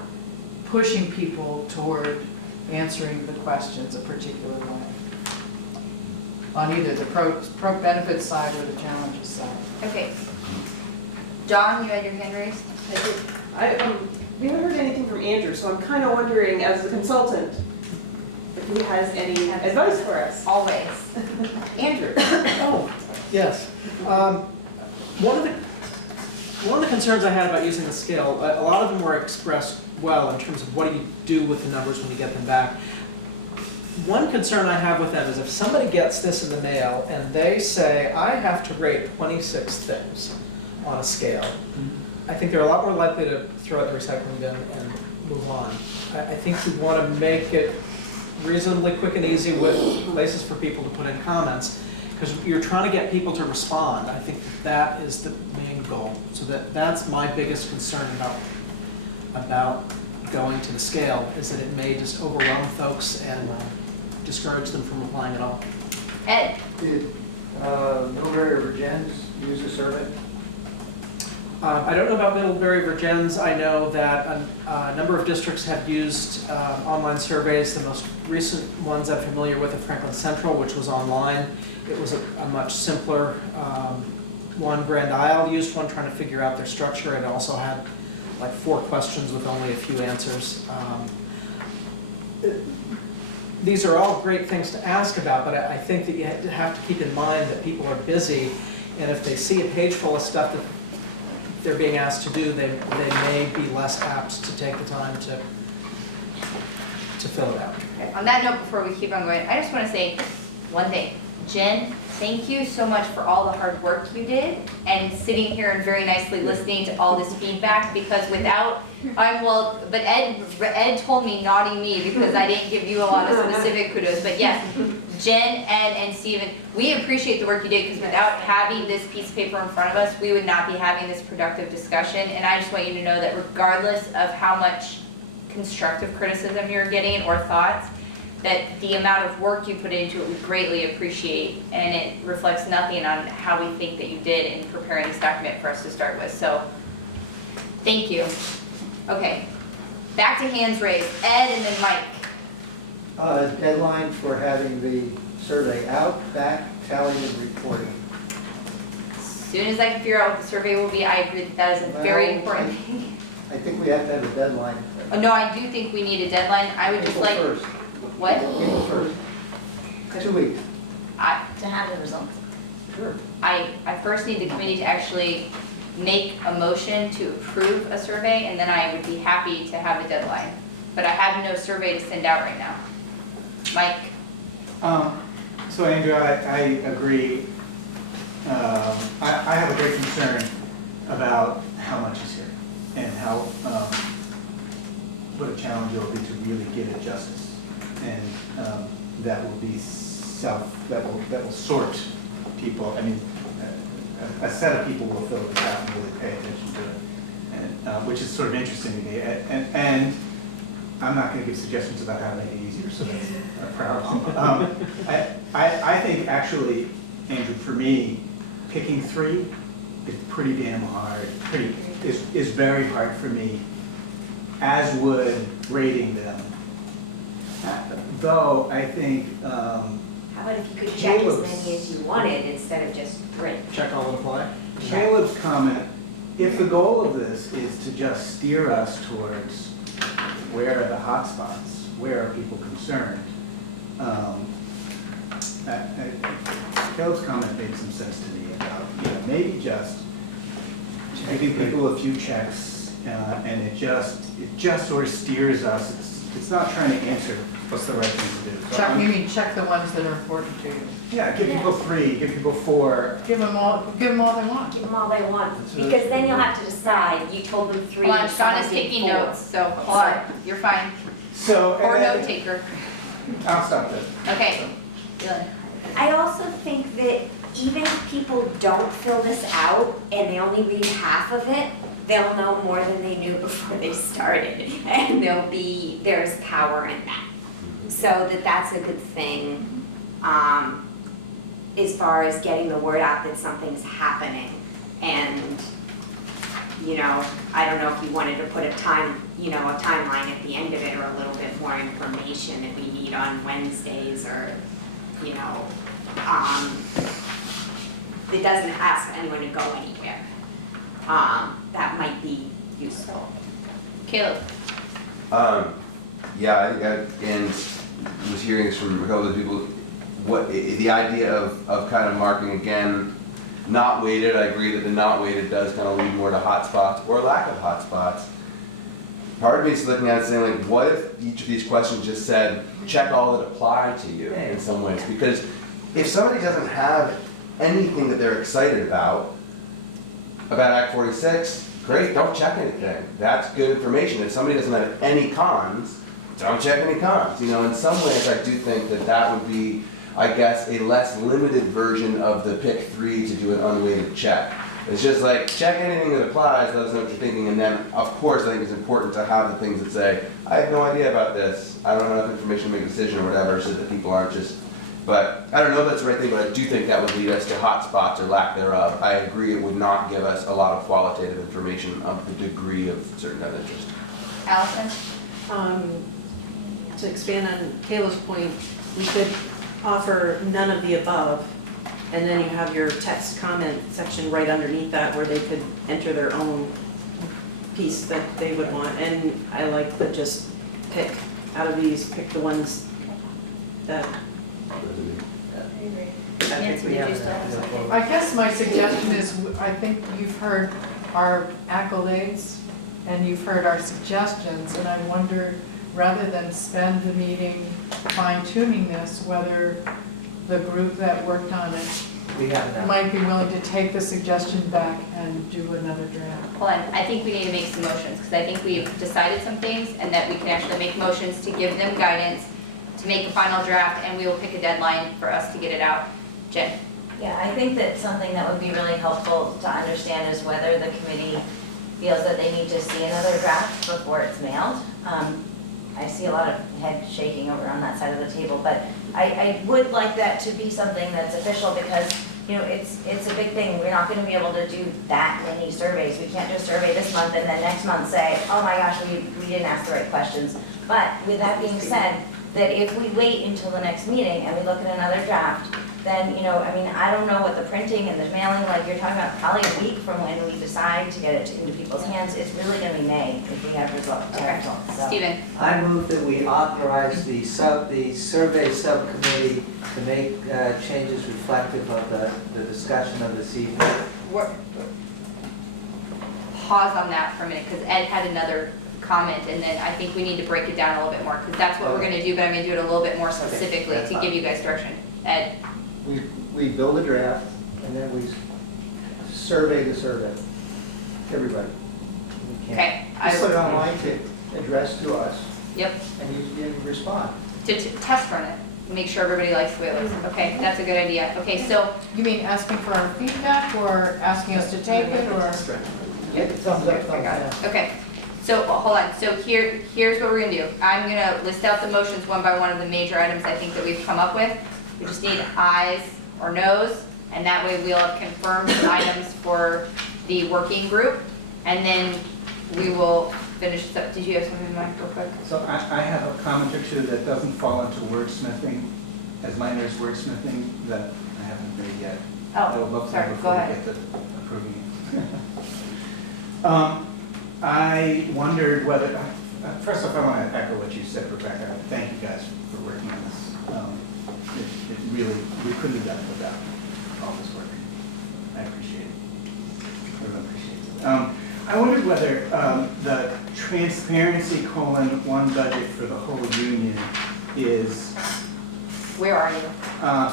pushing people toward answering the questions a particular way on either the pro benefit side or the challenges side. Okay. John, you had your hand raised? We haven't heard anything from Andrew, so I'm kind of wondering, as a consultant, if he has any advice for us. Always. Andrew. Oh, yes. One of the concerns I had about using the scale, a lot of them were expressed well in terms of what do you do with the numbers when you get them back. One concern I have with them is if somebody gets this in the mail and they say, I have to rate 26 things on a scale, I think they're a lot more likely to throw out the recycling bin and move on. I think you want to make it reasonably quick and easy with places for people to put in comments, because you're trying to get people to respond. I think that is the main goal. So that's my biggest concern about going to the scale, is that it may just overwhelm folks and discourage them from applying at all. Ed. Did Middlebury or Virgins use the survey? I don't know about Middlebury Virgins. I know that a number of districts have used online surveys. The most recent ones I'm familiar with are Franklin Central, which was online. It was a much simpler one. Grand Isle used one trying to figure out their structure. It also had like 4 questions with only a few answers. These are all great things to ask about, but I think that you have to keep in mind that people are busy, and if they see a page full of stuff that they're being asked to do, they may be less apt to take the time to fill it out. Okay. On that note, before we keep on going, I just want to say one thing. Jen, thank you so much for all the hard work you did and sitting here and very nicely listening to all this feedback, because without, but Ed told me naughty me because I didn't give you a lot of specific kudos, but yes, Jen, Ed, and Stephen, we appreciate the work you did, because without having this piece of paper in front of us, we would not be having this productive discussion. And I just want you to know that regardless of how much constructive criticism you're getting or thoughts, that the amount of work you put into it we greatly appreciate, and it reflects nothing on how we think that you did in preparing this document for us to start with. So, thank you. Okay, back to hands raised. Ed and then Mike. Deadline for having the survey out, back, tallying and reporting. As soon as I can figure out what the survey will be, I agree that is a very important thing. I think we have to have a deadline. No, I do think we need a deadline. I would just like, April 1st. what? April 1st. 2 weeks. To have the results. Sure. I first need the committee to actually make a motion to approve a survey, and then I would be happy to have a deadline. But I have no survey to send out right now. Mike? So Andrew, I agree. I have a great concern about how much is here and how, what a challenge it will be to really give it justice. And that will be that will sort people. I mean, a set of people will fill this out and really pay attention to it, and, which is sort of interesting to me. And I'm not going to give suggestions about how to make it easier, so that's a priority. I think actually, Andrew, for me, picking 3 is pretty damn hard. Is very hard for me, as would rating them. Though I think. How about if you could check as many as you wanted instead of just 3? Check all apply. Caleb's comment, if the goal of this is to just steer us towards where are the hot spots, where are people concerned, Caleb's comment made some sense to me about, maybe just giving people a few checks, and it just sort of steers us. It's not trying to answer what's the right thing to do. So You mean check the ones that are important to you? yeah, give people 3, give people 4. Give them all they want. Give them all they want, because then you'll have to decide, you told them 3. Hold on, Sean someone is did taking 4. notes, so hold on, you're fine. So, Or and note then- taker. I'll stop there. Okay. Dylan? I also think that even if people don't fill this out and they only read half of it, they'll know more than they knew before they started, and there's power in that. So that's a good thing, as far as getting the word out that something's happening. And, I don't know if you wanted to put a timeline at the end of it, or a little bit more information that we need on Wednesdays, or, it doesn't ask anyone to go anywhere. That might be useful. Caleb? Yeah, and was hearing this from a couple of people, the idea of kind of marking again, not weighted. I agree that the not weighted does kind of lead more to hotspots or lack of hotspots. Part of me is looking at it saying, like, what if each of these questions just said, check all that apply to you in some ways? Because if somebody doesn't have anything that they're excited about Act 46, great, don't check anything. That's good information. If somebody doesn't have any cons, don't check any cons. In some ways, I do think that would be, I guess, a less limited version of the pick 3 to do an unweighted check. It's just like, check anything that applies, let us know what you're thinking, and then, of course, I think it's important to have the things that say, I have no idea about this, I don't have enough information to make a decision or whatever, so that people aren't just, but I don't know if that's the right thing, but I do think that would lead us to hotspots or lack thereof. I agree it would not give us a lot of qualitative information of the degree of certain of interest. Allison? To expand on Kayla's point, we could offer none of the above, and then you have your text comment section right underneath that where they could enter their own piece that they would want. And I like the just pick out of these, pick the ones that. Nancy, did you still have something? I guess my suggestion is, I think you've heard our accolades and you've heard our suggestions, and I wonder, rather than spend the meeting fine tuning this, whether the group that worked on it might be willing to take the suggestion back and do another draft. Hold on, I think we need to make some motions, because I think we've decided some things, and that we can actually make motions to give them guidance, to make a final draft, and we will pick a deadline for us to get it out. Jen? Yeah, I think that something that would be really helpful to understand is whether the committee feels that they need to see another draft before it's mailed. I see a lot of head shaking over on that side of the table, but I would like that to be something that's official, because it's a big thing. We're not going to be able to do that many surveys. We can't just survey this month and then next month say, oh my gosh, we didn't ask the right questions. But with that being said, that if we wait until the next meeting and we look at another draft, then, I don't know what the printing and the mailing, like you're talking about probably a week from when we decide to get it into people's hands. It's really going to be May if we have results. Okay. So. Steven? I move that we authorize the survey subcommittee to make changes reflective of the discussion of this evening. pause on that for a minute, because Ed had another comment, and then I think we need to break it down a little bit more, because that's what we're gonna do, but I'm gonna do it a little bit more specifically that's to fine. give you guys direction. Ed? We build a draft, and then we survey the survey, everybody. We can't Okay. just put it online to address to us, Yep, and you respond. to test run it, make sure everybody likes the way it looks. Okay, that's a good idea. Okay, so, You mean asking for our feedback or asking us to take it or? Get thumbs up, I thumbs got it. down. Okay, so, hold on, so here's what we're gonna do. I'm gonna list out the motions one by one of the major items I think that we've come up with. We just need ayes or noes, and that way we'll have confirmed items for the working group, and then we will finish this up. Did you have something in mind real quick? So I have a comment or two that doesn't fall into wordsmithing, as minor as wordsmithing, that I haven't made yet. I would love to sorry, go before we ahead. get to approving it. I wondered whether, first off, I want to echo what you said, Rebecca. Thank you guys for working on this. It really, we couldn't have done it without all this work. I appreciate it. Everyone appreciates it. I wondered whether the transparency : one budget for the whole union is, Where are you?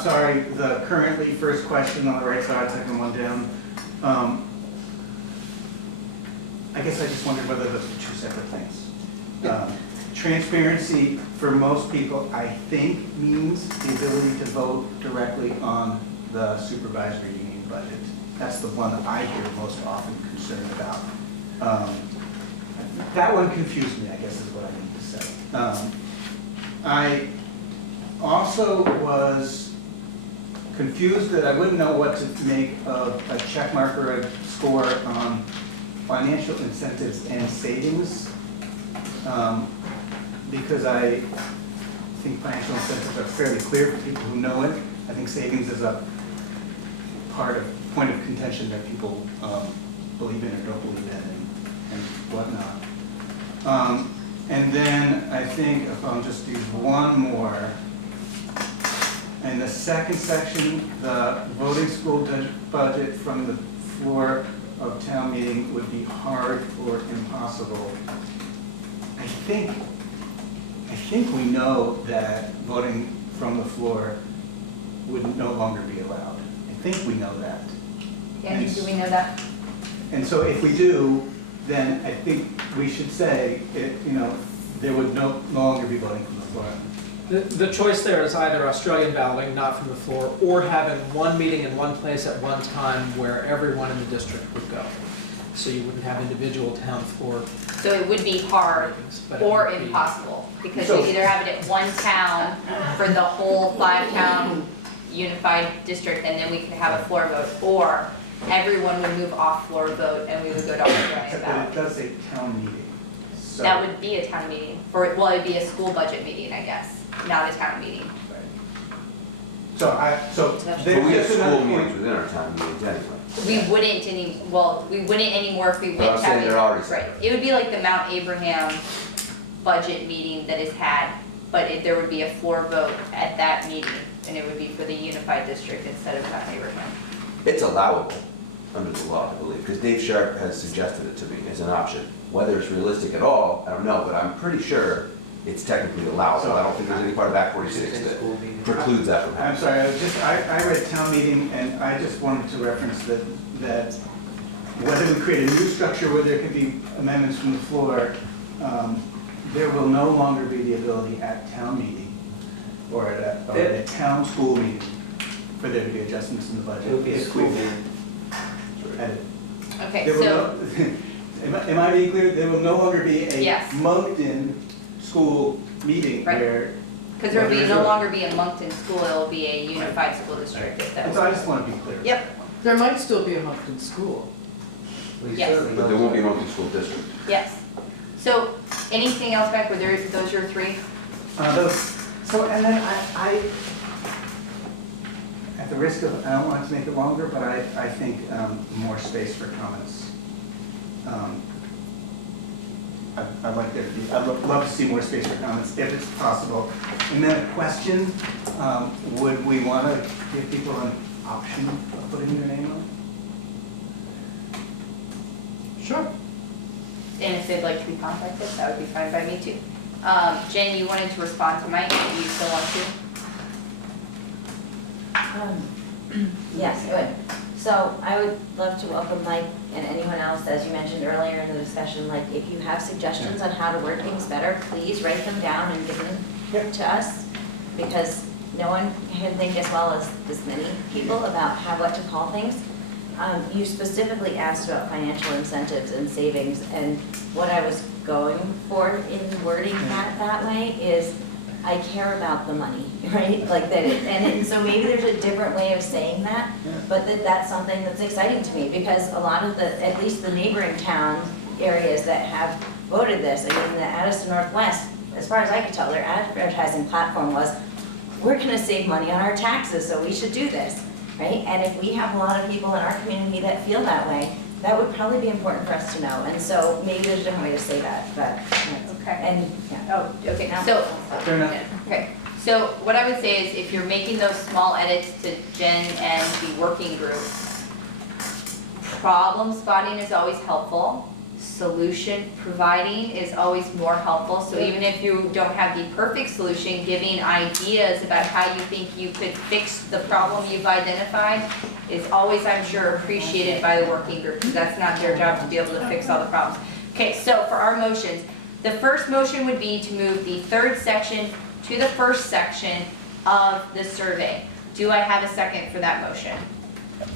sorry, the currently first question on the right side, second one down. I guess I just wondered whether those are two separate things. Transparency for most people, I think, means the ability to vote directly on the supervisory union budget. That's the one that I hear most often concerned about. That one confused me, I guess is what I need to say. I also was confused that I wouldn't know what to make of a check mark or a score on financial incentives and savings, because I think financial incentives are fairly clear for people who know it. I think savings is a point of contention that people believe in or don't believe in and whatnot. And then I think if I'll just use one more, in the second section, the voting school budget from the floor of town meeting would be hard or impossible. I think we know that voting from the floor would no longer be allowed. I think we know that. Andy, do we know that? And so if we do, then I think we should say, there would no longer be voting from the floor. The choice there is either Australian balloting, not from the floor, or having one meeting in one place at one time where everyone in the district would go. So you wouldn't have individual town floor So it would be hard meetings, but it or would be- impossible, because So- you either have it at one town for the whole 5-town unified district, and then we can have a floor vote, or everyone would move off floor vote and we would go to Australian But it ballot. does say town meeting. So- That would be a town meeting, well, it'd be a school budget meeting, I guess, not a town meeting. So But there's we have just school another meetings point. within our town meetings anyway. We wouldn't anymore if we But went I'm to saying have they're already right. separate. It would be like the Mount Abraham budget meeting that is had, but there would be a floor vote at that meeting, and it would be for the unified district instead of Mount Abraham. It's allowable under the law, I believe, because Dave Sharp has suggested it to me as an option. Whether it's realistic at all, I don't know, but I'm pretty sure it's technically allowable. I don't think there's any part of Act 46 that precludes that from I'm happening. sorry, I read town meeting, and I just wanted to reference that whether we create a new structure where there could be amendments from the floor, there will no longer be the ability at town meeting or at a town school meeting for there to be adjustments in the budget. It would be a If school we- meeting. Edit. Okay, There will so, no- am I being clear? There will no longer be a Yes. Moncton school meeting Right. where. because there will no longer be a Moncton school, it'll be a unified school district if that And was. so I just want to be clear. Yep, There might still be a Moncton school. We Yes. certainly But don't- there won't be a multi-school district. yes. So, anything else back, were those your three? And then I, at the risk of, I don't want to make it longer, but I think more space for comments. I'd like there to be, I'd love to see more space for comments if it's possible. And then a question, would we want to give people an option of putting their name on? Sure. And if they'd like to be contacted, that would be fine by me too. Jen, you wanted to respond to Mike, do you still want to? Yes, I would. So I would love to welcome Mike and anyone else, as you mentioned earlier in the discussion, like if you have suggestions on how to word things better, please write them down and give them to us. Because no one can think as well as this many people about what to call things. You specifically asked about financial incentives and savings, and what I was going for in wording that way is I care about the money, right? Like that, and so maybe there's a different way of saying that, but that's something that's exciting to me, because a lot of at least the neighboring town areas that have voted this, I mean, the Addison Northwest, as far as I could tell, their advertising platform was, we're gonna save money on our taxes, so we should do this, right? And if we have a lot of people in our community that feel that way, that would probably be important for us to know. And so maybe there's a different way to say that, but, Okay. and, yeah. Oh, okay, so, Fair enough. okay, so what I would say is if you're making those small edits to Jen and the working group, problem spotting is always helpful. Solution providing is always more helpful. So even if you don't have the perfect solution, giving ideas about how you think you could fix the problem you've identified is always, I'm sure, appreciated by the working group, because that's not their job to be able to fix all the problems. Okay, so for our motions, the first motion would be to move the third section to the first section of the survey. Do I have a second for that motion?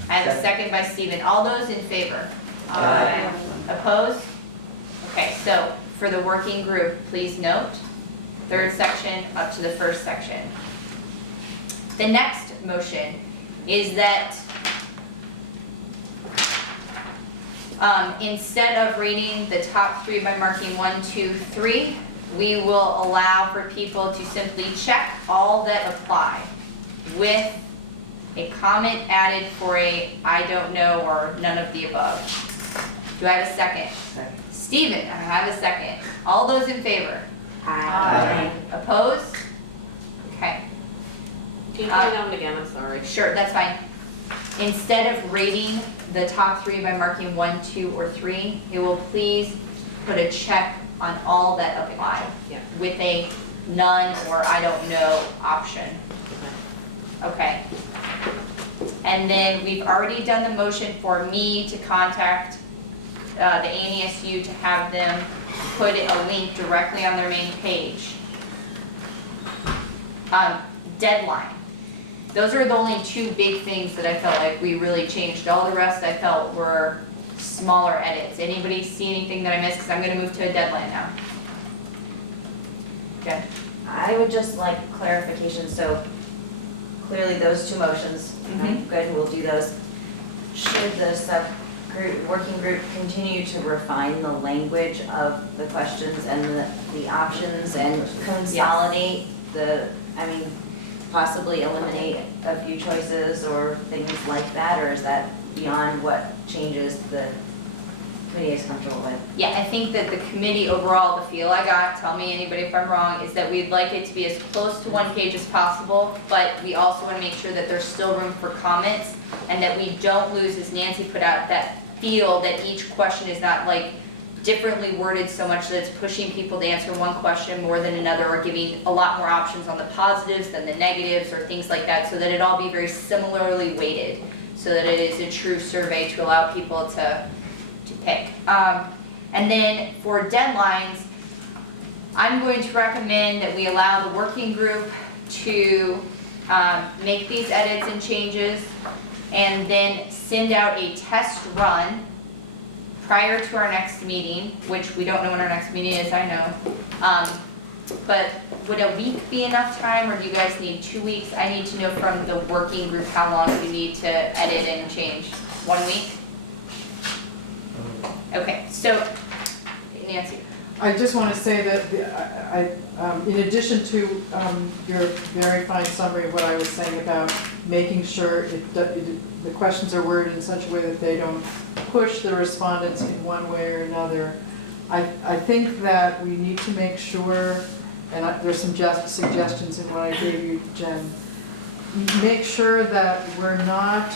I have a second by Stephen. All those in favor? Aye. Opposed? Okay, so for the working group, please note, third section up to the first section. The next motion is that instead of rating the top three by marking 1, 2, 3, we will allow for people to simply check all that apply with a comment added for a I don't know or none of the above. Do I have a second? Stephen, I have a second. All those in favor? Aye. Opposed? Okay, Can you put it down again, I'm sorry. sure, that's fine. Instead of rating the top three by marking 1, 2, or 3, it will please put a check on all that apply Yeah. with a none or I don't know option. Okay. And then we've already done the motion for me to contact the ANESU to have them put a link directly on their main page. Deadline. Those are the only two big things that I felt like we really changed. All the rest I felt were smaller edits. Anybody see anything that I missed? Because I'm going to move to a deadline now. Okay. I would just like clarification, so clearly those two motions, good, we'll do those. Should the subgroup, working group continue to refine the language of the questions and the options and consolidate possibly eliminate a few choices or things like that, or is that beyond what changes the committee is comfortable with? Yeah, I think that the committee overall, the feel I got, tell me anybody if I'm wrong, is that we'd like it to be as close to one page as possible, but we also want to make sure that there's still room for comments and that we don't lose, as Nancy put out, that feel that each question is not like differently worded so much that it's pushing people to answer one question more than another, or giving a lot more options on the positives than the negatives or things like that, so that it all be very similarly weighted, so that it is a true survey to allow people to pick. And then for deadlines, I'm going to recommend that we allow the working group to make these edits and changes and then send out a test run prior to our next meeting, which we don't know when our next meeting is, I know. But would a week be enough time, or do you guys need 2 weeks? I need to know from the working group how long we need to edit and change. 1 week? Okay, so Nancy. I just want to say that in addition to your very fine summary of what I was saying about making sure the questions are worded in such a way that they don't push the respondents in one way or another, I think that we need to make sure, and there's some suggestions in what I gave you, Jen, make sure that we're not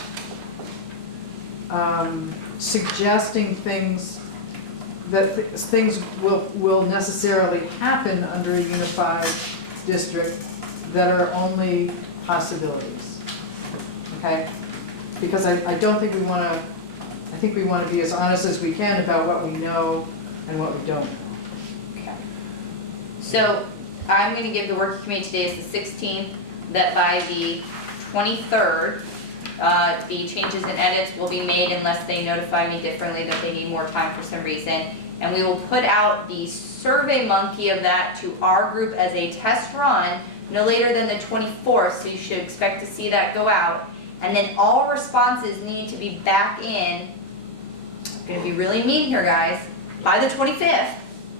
suggesting things that things will necessarily happen under a unified district that are only possibilities, okay? Because I don't think we wanna, I think we wanna be as honest as we can about what we know and what we don't know. Okay. So I'm gonna give the working committee today is the 16th, that by the 23rd, the changes and edits will be made unless they notify me differently that they need more time for some reason. And we will put out the survey monkey of that to our group as a test run no later than the 24th, so you should expect to see that go out. And then all responses need to be back in, I'm gonna be really mean here, guys, by the 25th.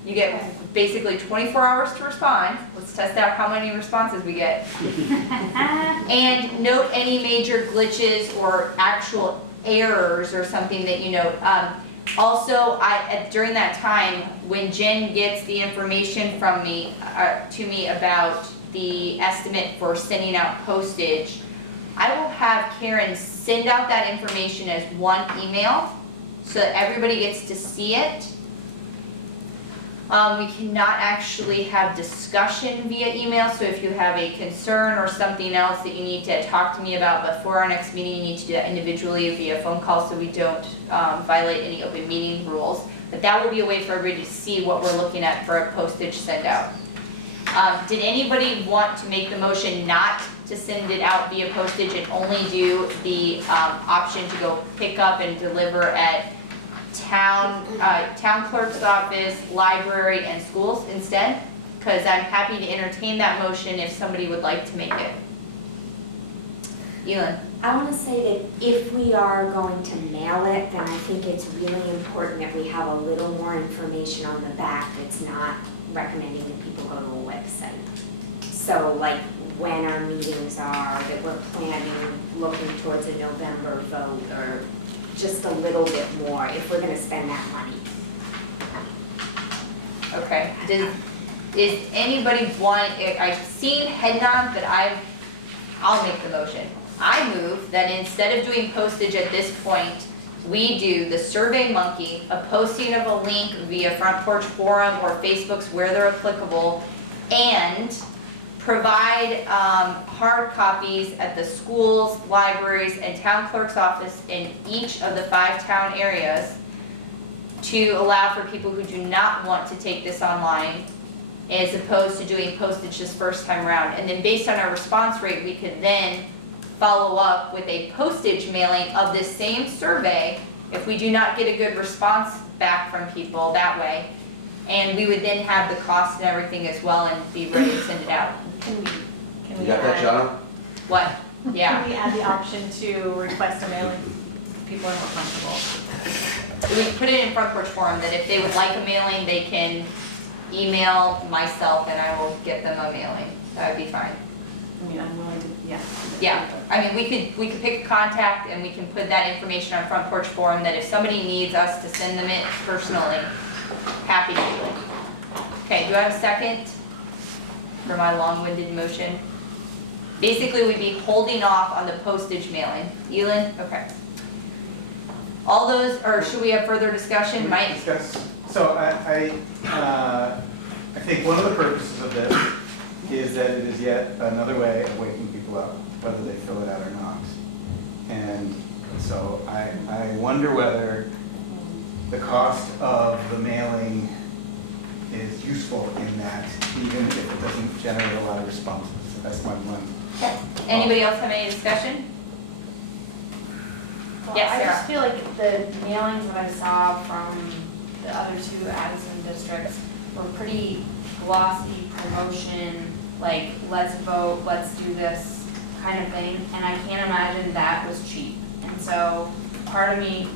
You get basically 24 hours to respond. Let's test out how many responses we get. And note any major glitches or actual errors or something that you note. Also, during that time, when Jen gets the information from me, to me about the estimate for sending out postage, I will have Karen send out that information as one email so that everybody gets to see it. We cannot actually have discussion via email, so if you have a concern or something else that you need to talk to me about before our next meeting, you need to do that individually via phone call so we don't violate any open meeting rules. But that will be a way for everybody to see what we're looking at for a postage send out. Did anybody want to make the motion not to send it out via postage and only do the option to go pick up and deliver at town clerk's office, library, and schools instead? Because I'm happy to entertain that motion if somebody would like to make it. Elin? I want to say that if we are going to mail it, then I think it's really important that we have a little more information on the back that's not recommending that people go to a website. So like when our meetings are, that we're planning, looking towards a November vote, or just a little bit more if we're gonna spend that money. Okay, is anybody want, I've seen head nod, but I'll make the motion. I move that instead of doing postage at this point, we do the Survey Monkey, a posting of a link via Front Porch Forum or Facebook's where they're applicable, and provide hard copies at the schools, libraries, and town clerk's office in each of the 5 town areas to allow for people who do not want to take this online, as opposed to doing postage this first time around. And then based on our response rate, we could then follow up with a postage mailing of this same survey if we do not get a good response back from people that way. And we would then have the cost and everything as well and be ready to send it out. Can You we got that, add, John? What? Yeah. can we add the option to request a mailing? People are more comfortable. We put it in Front Porch Forum that if they would like a mailing, they can email myself and I will get them a mailing. That would be fine. I mean, I'm willing to, yeah. Yeah, I mean, we could pick a contact and we can put that information on Front Porch Forum that if somebody needs us to send them it personally, happy to do it. Okay, do I have a second for my long-winded motion? Basically, we'd be holding off on the postage mailing. Elin? Okay. All those, or should we have further discussion? Mike? Discuss. So I think one of the purposes of this is that it is yet another way of waking people up, whether they fill it out or not. And so I wonder whether the cost of the mailing is useful in that, even if it doesn't generate a lot of responses. That's my one. Okay. Anybody else have any discussion? Well, Yes, I Sarah. just feel like the mailings that I saw from the other 2 Addison districts were pretty glossy promotion, like let's vote, let's do this kind of thing, and I can't imagine that was cheap. And so part of me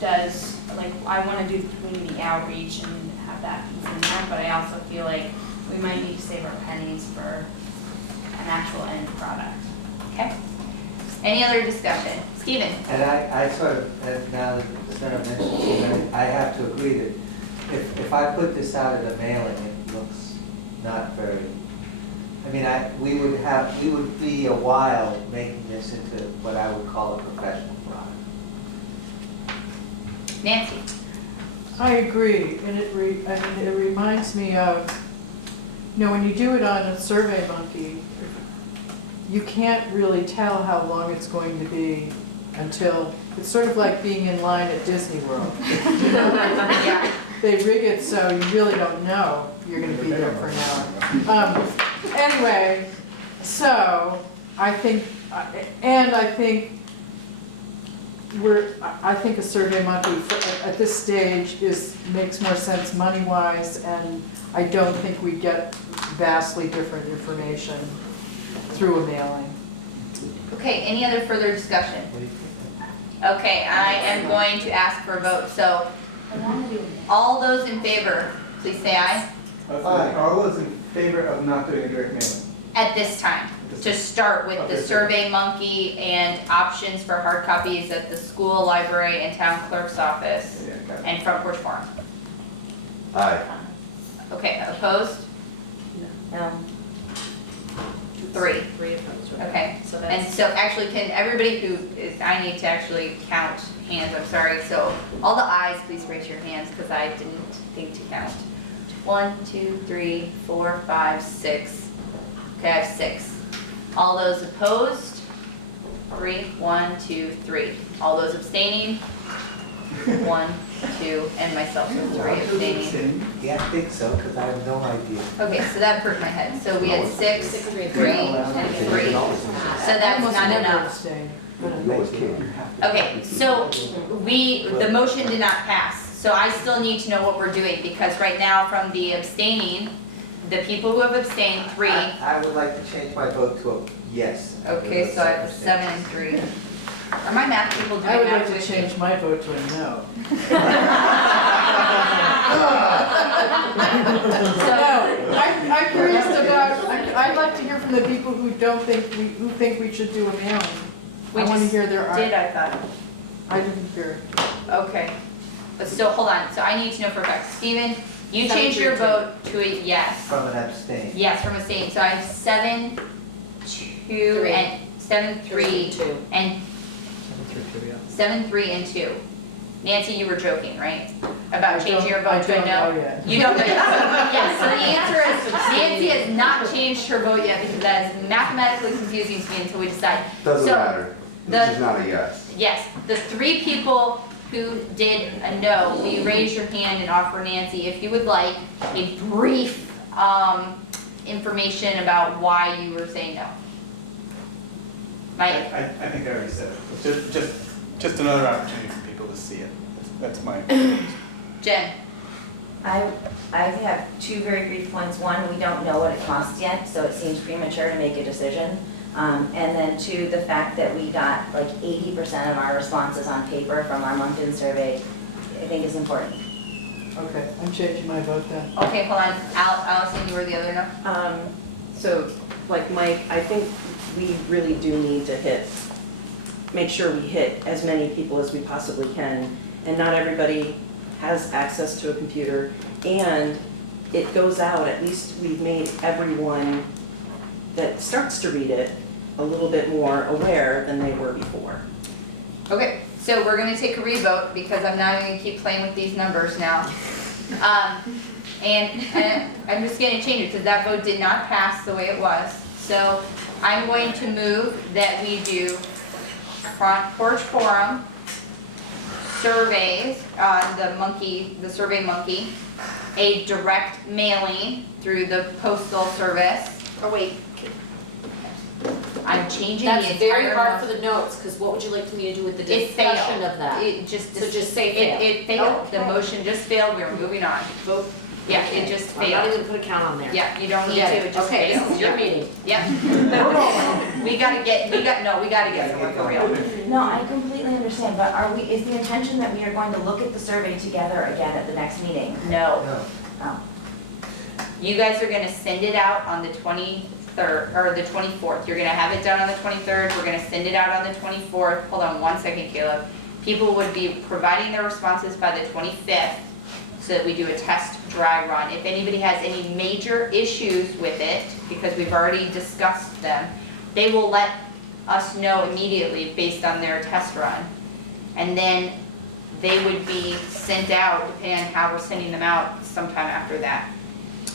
does, like, I want to do community outreach and have that piece in there, but I also feel like we might need to save our pennies for an actual end product. Okay. Any other discussion? Stephen? And I sort of, now that Sarah mentioned it, I have to agree that if I put this out at a mailing, it looks not very, I mean, we would be a while making this into what I would call a professional product. Nancy? I agree, and it reminds me of, when you do it on a Survey Monkey, you can't really tell how long it's going to be until, it's sort of like being in line at Disney World. Yeah. They rig it so you really don't know you're gonna be there for an hour. Anyway, so, I think a Survey Monkey at this stage makes more sense money-wise, and I don't think we get vastly different information through a mailing. Okay, any other further discussion? Okay, I am going to ask for a vote, so all those in favor, please say aye. All those in favor of not doing a direct mailing? At this time, to start with the Survey Monkey and options for hard copies at the school, library, and town clerk's office, Yeah, got it. and Front Porch Forum. Aye. Okay, opposed? No. 3. 3 opposed. Okay, So and that's, so actually, can everybody who is, I need to actually count hands, I'm sorry, so all the ayes, please raise your hands, because I didn't think to count. 1, 2, 3, 4, 5, 6. Okay, I have 6. All those opposed? 3, 1, 2, 3. All those abstaining? 1, 2, and myself, so 3 abstaining. Yeah, I think so, because I have no idea. Okay, so that hurt my head. So we had 6, 3, and 3. So that's Almost not never enough. abstain. Okay, so the motion did not pass. So I still need to know what we're doing, because right now from the abstaining, the people who have abstained, 3. I would like to change my vote to a yes. Okay, so I have 7 and 3. Are my math people doing I would math like to with me? change my vote to a no. No, I'm curious about, I'd like to hear from the people who who think we should do a mailing. We I want to just hear their, did, I thought. I didn't hear it. Okay, but still, hold on, so I need to know for a fact. Stephen, you 7, changed 3, your 2. vote to a yes. From an abstain. Yes, from abstaining, so I have 7, 2, 3. and 7, 3, 2. and 7, 3, and 2. Nancy, you were joking, right? About changing your vote to a no? I don't know yet. You don't know yet. Yes, so the answer is, Nancy has not changed her vote yet, because that is mathematically confusing to me until we decide. Doesn't So, matter. the- This is not a yes. Yes, the 3 people who did a no, will you raise your hand and offer Nancy if you would like a brief information about why you were saying no? Mike? I think I already said it. Just another opportunity for people to see it. That's my. Jen? I have 2 very brief points. 1, we don't know what it costs yet, so it seems premature to make a decision. And then 2, the fact that we got like 80% of our responses on paper from our Moncton survey, I think is important. Okay, I'm changing my vote then. Okay, hold on. Allison, you were the other no? So, like Mike, I think we really do need to make sure we hit as many people as we possibly can. And not everybody has access to a computer, and it goes out, at least we've made everyone that starts to read it a little bit more aware than they were before. Okay, so we're gonna take a revote because I'm not gonna keep playing with these numbers now. And I'm just gonna change it because that vote did not pass the way it was. So I'm going to move that we do Front Porch Forum surveys on the Survey Monkey, a direct mailing through the postal service. Oh, wait, I'm changing the that's entire. very hard for the notes, because what would you like me to do with the It failed. discussion of that? It just. So just say failed. It failed. The Okay. motion just failed. We're moving on. Vote. Yeah, it just I'm not failed. even gonna put a count on there. Yeah, you don't need Forget to. it. It just Okay, failed. this is your meeting. Yep. We gotta get somewhere for real. No, I completely understand, but is the intention that we are going to look at the survey together again at the next meeting? No. No. Oh. You guys are gonna send it out on the 23rd, or the 24th. You're gonna have it done on the 23rd. We're gonna send it out on the 24th. Hold on one second, Caleb. People would be providing their responses by the 25th, so that we do a test dry run. If anybody has any major issues with it, because we've already discussed them, they will let us know immediately based on their test run. And then they would be sent out, depending on how we're sending them out sometime after that.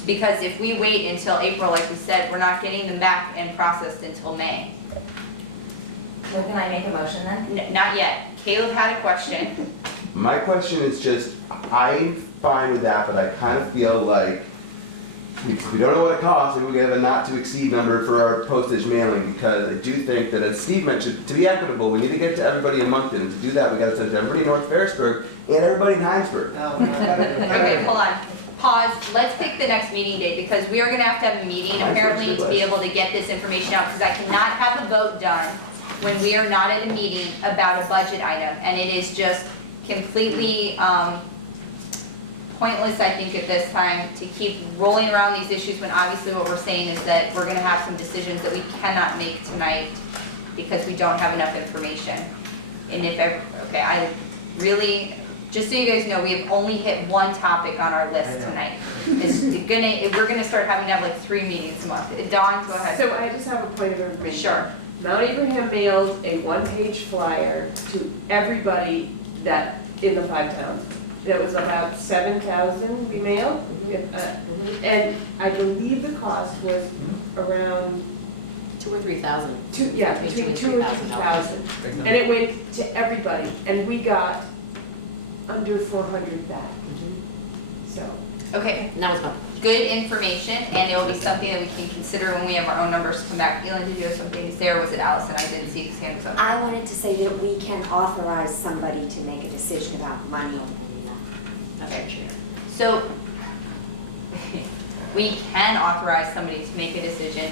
Because if we wait until April, like we said, we're not getting them back and processed until May. So can I make a motion then? Not yet. Caleb had a question. My question is just, I'm fine with that, but I kind of feel like we don't know what it costs, maybe we have a not to exceed number for our postage mailing, because I do think that, as Steve mentioned, to be equitable, we need to get it to everybody in Moncton, and to do that, we gotta send it to everybody in North Ferrisburg and everybody in Heinsberg. Okay, hold on. Pause. Let's pick the next meeting date, because we are gonna have to have a meeting apparently to be able to get this information out, because I cannot have a vote done when we are not at a meeting about a budget item, and it is just completely, pointless, I think, at this time to keep rolling around these issues when obviously what we're saying is that we're gonna have some decisions that we cannot make tonight because we don't have enough information. And if ever, okay, I really, just so you guys know, we have only hit one topic on our list tonight. We're gonna start having to have like 3 meetings a month. Dawn, go ahead. So I just have a point of information. Sure. Mount Abraham mailed a one-page flyer to everybody that, in the 5 towns. There was about 7,000 we mailed. And I believe the cost was around 2,000 or 3,000. between 2,000 and 3,000. And it went to everybody, and we got under 400 back. So. Okay, And that was about, good information, and it will be something that we can consider when we have our own numbers come back. Elin, did you have something to say, or was it Allison? I didn't see his hand was up. I wanted to say that we can authorize somebody to make a decision about money. Okay. So, we can authorize somebody to make a decision.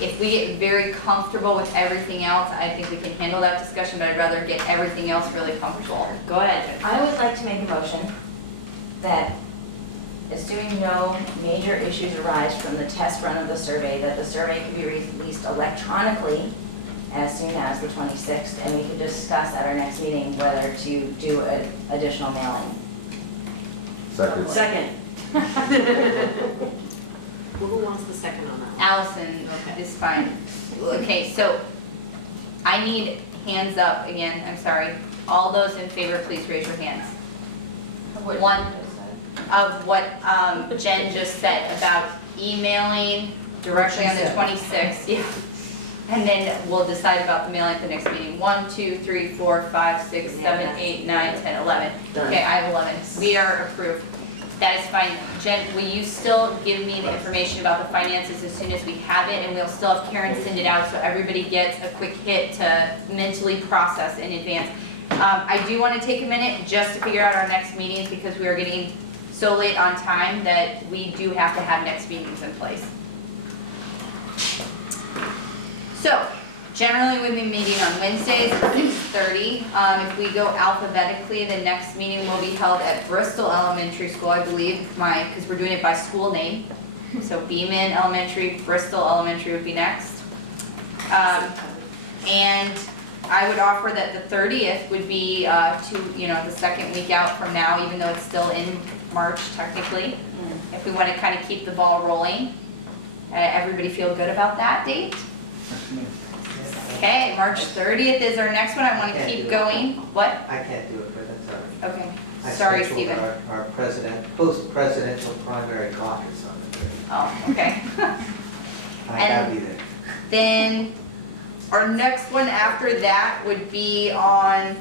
If we get very comfortable with everything else, I think we can handle that discussion, but I'd rather get everything else really comfortable. Go ahead. I would like to make a motion that, assuming no major issues arise from the test run of the survey, that the survey could be released electronically as soon as the 26th, and we could discuss at our next meeting whether to do an additional mailing. Second. who wants the second on that one? Allison Okay. is fine. Okay, so I need hands up again, I'm sorry. All those in favor, please raise your hands. One of what Jen just said about emailing directly on the 26th. Yeah. And then we'll decide about the mailing at the next meeting. 1, 2, 3, 4, 5, 6, 7, 8, 9, 10, 11. Done. Okay, I have 11. We are approved. That is fine. Jen, will you still give me the information about the finances as soon as we have it? And we'll still have Karen send it out so everybody gets a quick hit to mentally process in advance. I do want to take a minute just to figure out our next meetings, because we are getting so late on time that we do have to have next meetings in place. So, generally we've been meeting on Wednesdays at 6:30. If we go alphabetically, the next meeting will be held at Bristol Elementary School, I believe, because we're doing it by school name. So Beeman Elementary, Bristol Elementary would be next. And I would offer that the 30th would be the second week out from now, even though it's still in March technically. If we want to kind of keep the ball rolling. Everybody feel good about that date? Okay, March 30th is our next one. I want to keep going. What? I can't do it, but that's all right. Okay. I Sorry, scheduled Stephen. Our post-presidential primary caucus on the 30th. Oh, okay. I gotta be there. Then our next one after that would be on,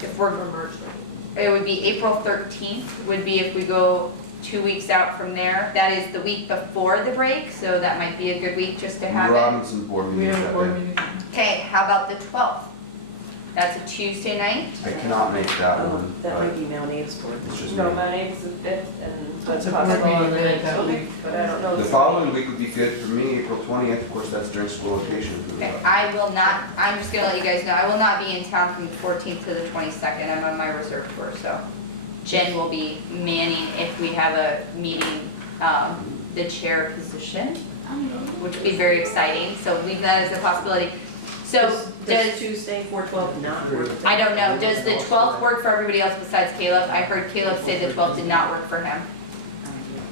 if we're, it would be April 13th, would be if we go 2 weeks out from there. That is the week before the break, so that might be a good week just to have it. Robinson's board We meeting have a that board day. meeting. Okay, how about the 12th? That's a Tuesday night. I cannot make that one, That but might be Melnie's board. it's just No, me. my name's the 5th, and That's that's a board possible meeting on the minute 9th. that Okay, week. but I don't know. The following week would be good for me, April 20th, of course, that's during school vacation. Okay, I will not, I'm just gonna let you guys know, I will not be in town from the 14th to the 22nd. I'm on my reserve tour, so Jen will be manning if we have a meeting, the chair position, which would be very exciting, so leave that as a possibility. So Does does, Tuesday, 4/12 not work? I don't know, does the 12th work for everybody else besides Caleb? I heard Caleb say the 12th did not work for him.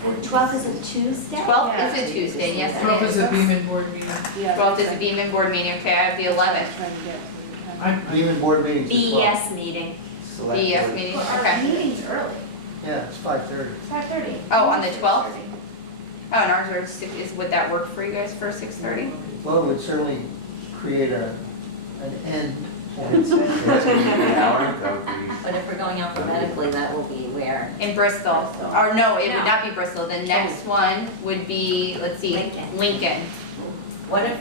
The 12th is a Tuesday? 12th is a Tuesday, yes it 12th is. is a Beaman board meeting. 12th is a Beaman board meeting, okay, I have the 11th. I'm, Beaman board meetings at 12. BES meeting. select DES board. meeting, Well, our okay. meeting's early, Yeah, it's 5:30. it's 5:30. Oh, on the 12th? Oh, and ours are would that work for you guys for 6:30? Well, it would certainly create an end point. It's gonna be an hour, that would be. But if we're going alphabetically, that will be where? In Bristol, or no, it would No. not be Bristol, the next one would be, let's see, Lincoln. Lincoln. What if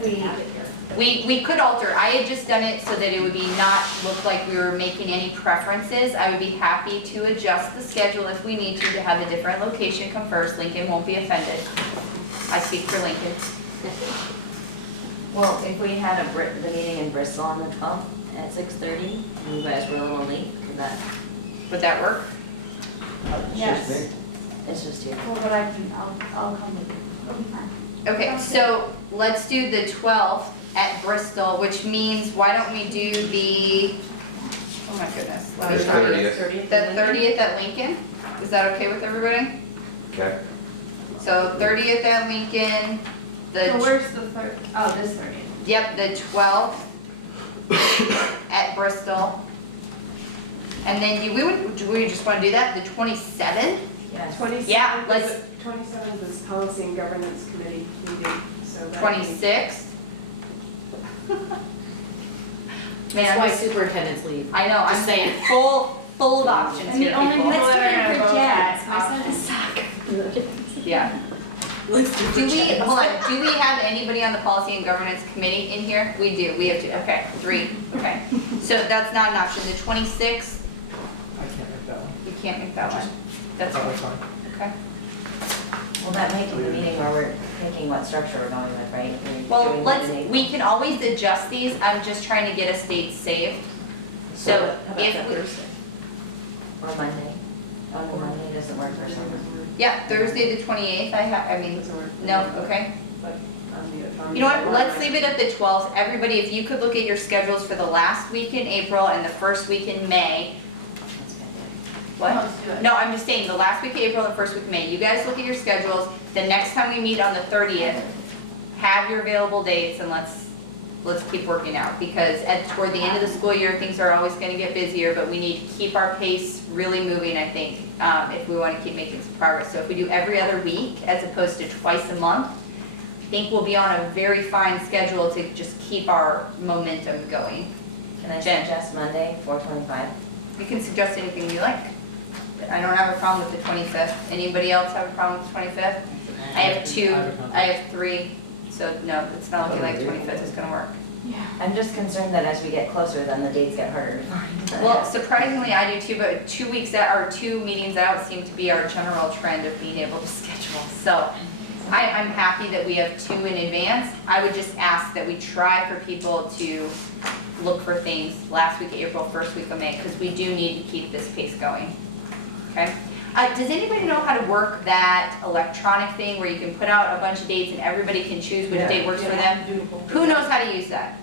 we, We could alter, I had just done it so that it would be not look like we were making any preferences. I would be happy to adjust the schedule if we need to have a different location come first. Lincoln won't be offended. I speak for Lincoln. well, if we had the meeting in Bristol on the 12th at 6:30, and you guys were a little late, could that, Would that work? It's Yes. just me. it's just you. Well, but I'll come with you, it'll be fine. Okay, so let's do the 12th at Bristol, which means why don't we do the, oh my goodness. let me The try. 30th. The 30th at Lincoln? Is that okay with everybody? Okay. So 30th at Lincoln, So the, where's the third, oh, this 30th. yep, the 12th at Bristol. And then do we just want to do that, the 27th? Yes. 27th Yeah, is- let's- 27th is Policy and Governance Committee meeting, so that. 26th? That's Man, why superintendents leave. I know, I'm Just saying. saying full of options And the here, only people. people that are gonna vote Jazz. at My son option. is soccer. Yeah. Hold on, do we have anybody on the Policy and Governance Committee in here? We do, we have two, okay, 3, okay. So that's not an option, the 26th, I can't make that one. you can't make that one. That's Probably fine, fine. okay. Well, that might be the meeting where we're picking what structure we're going with, right? We're Well, doing let's, the- we can always adjust these, I'm just trying to get us dates saved. So How about if that we, Thursday? Or Monday. Oh, no, Monday doesn't work for someone. yeah, Thursday the 28th, I mean, no, okay. On You know what, let's leave it at the 12th. Everybody, if you could look at your schedules for the last week in April and the first week in May. That's good. What? Let's do it. No, I'm just saying, the last week of April and first week of May, you guys look at your schedules. The next time we meet on the 30th, have your available dates and let's keep working out. Because toward the end of the school year, things are always gonna get busier, but we need to keep our pace really moving, I think, if we wanna keep making some progress. So if we do every other week as opposed to twice a month, I think we'll be on a very fine schedule to just keep our momentum going. Can I Jen. suggest Monday, 4:25? You can suggest anything you like. I don't have a problem with the 25th. Anybody else have a problem with the 25th? I have 2, I have 3, so no, it's not looking like 25th is gonna work. Yeah. I'm just concerned that as we get closer, then the dates get harder to find. Well, surprisingly, I do too, but 2 weeks out, or 2 meetings out seem to be our general trend of being able to schedule. So I'm happy that we have 2 in advance. I would just ask that we try for people to look for things last week of April, first week of May, because we do need to keep this pace going. Okay? Does anybody know how to work that electronic thing where you can put out a bunch of dates and everybody can choose which Yeah. date works for them? Who knows how to use that?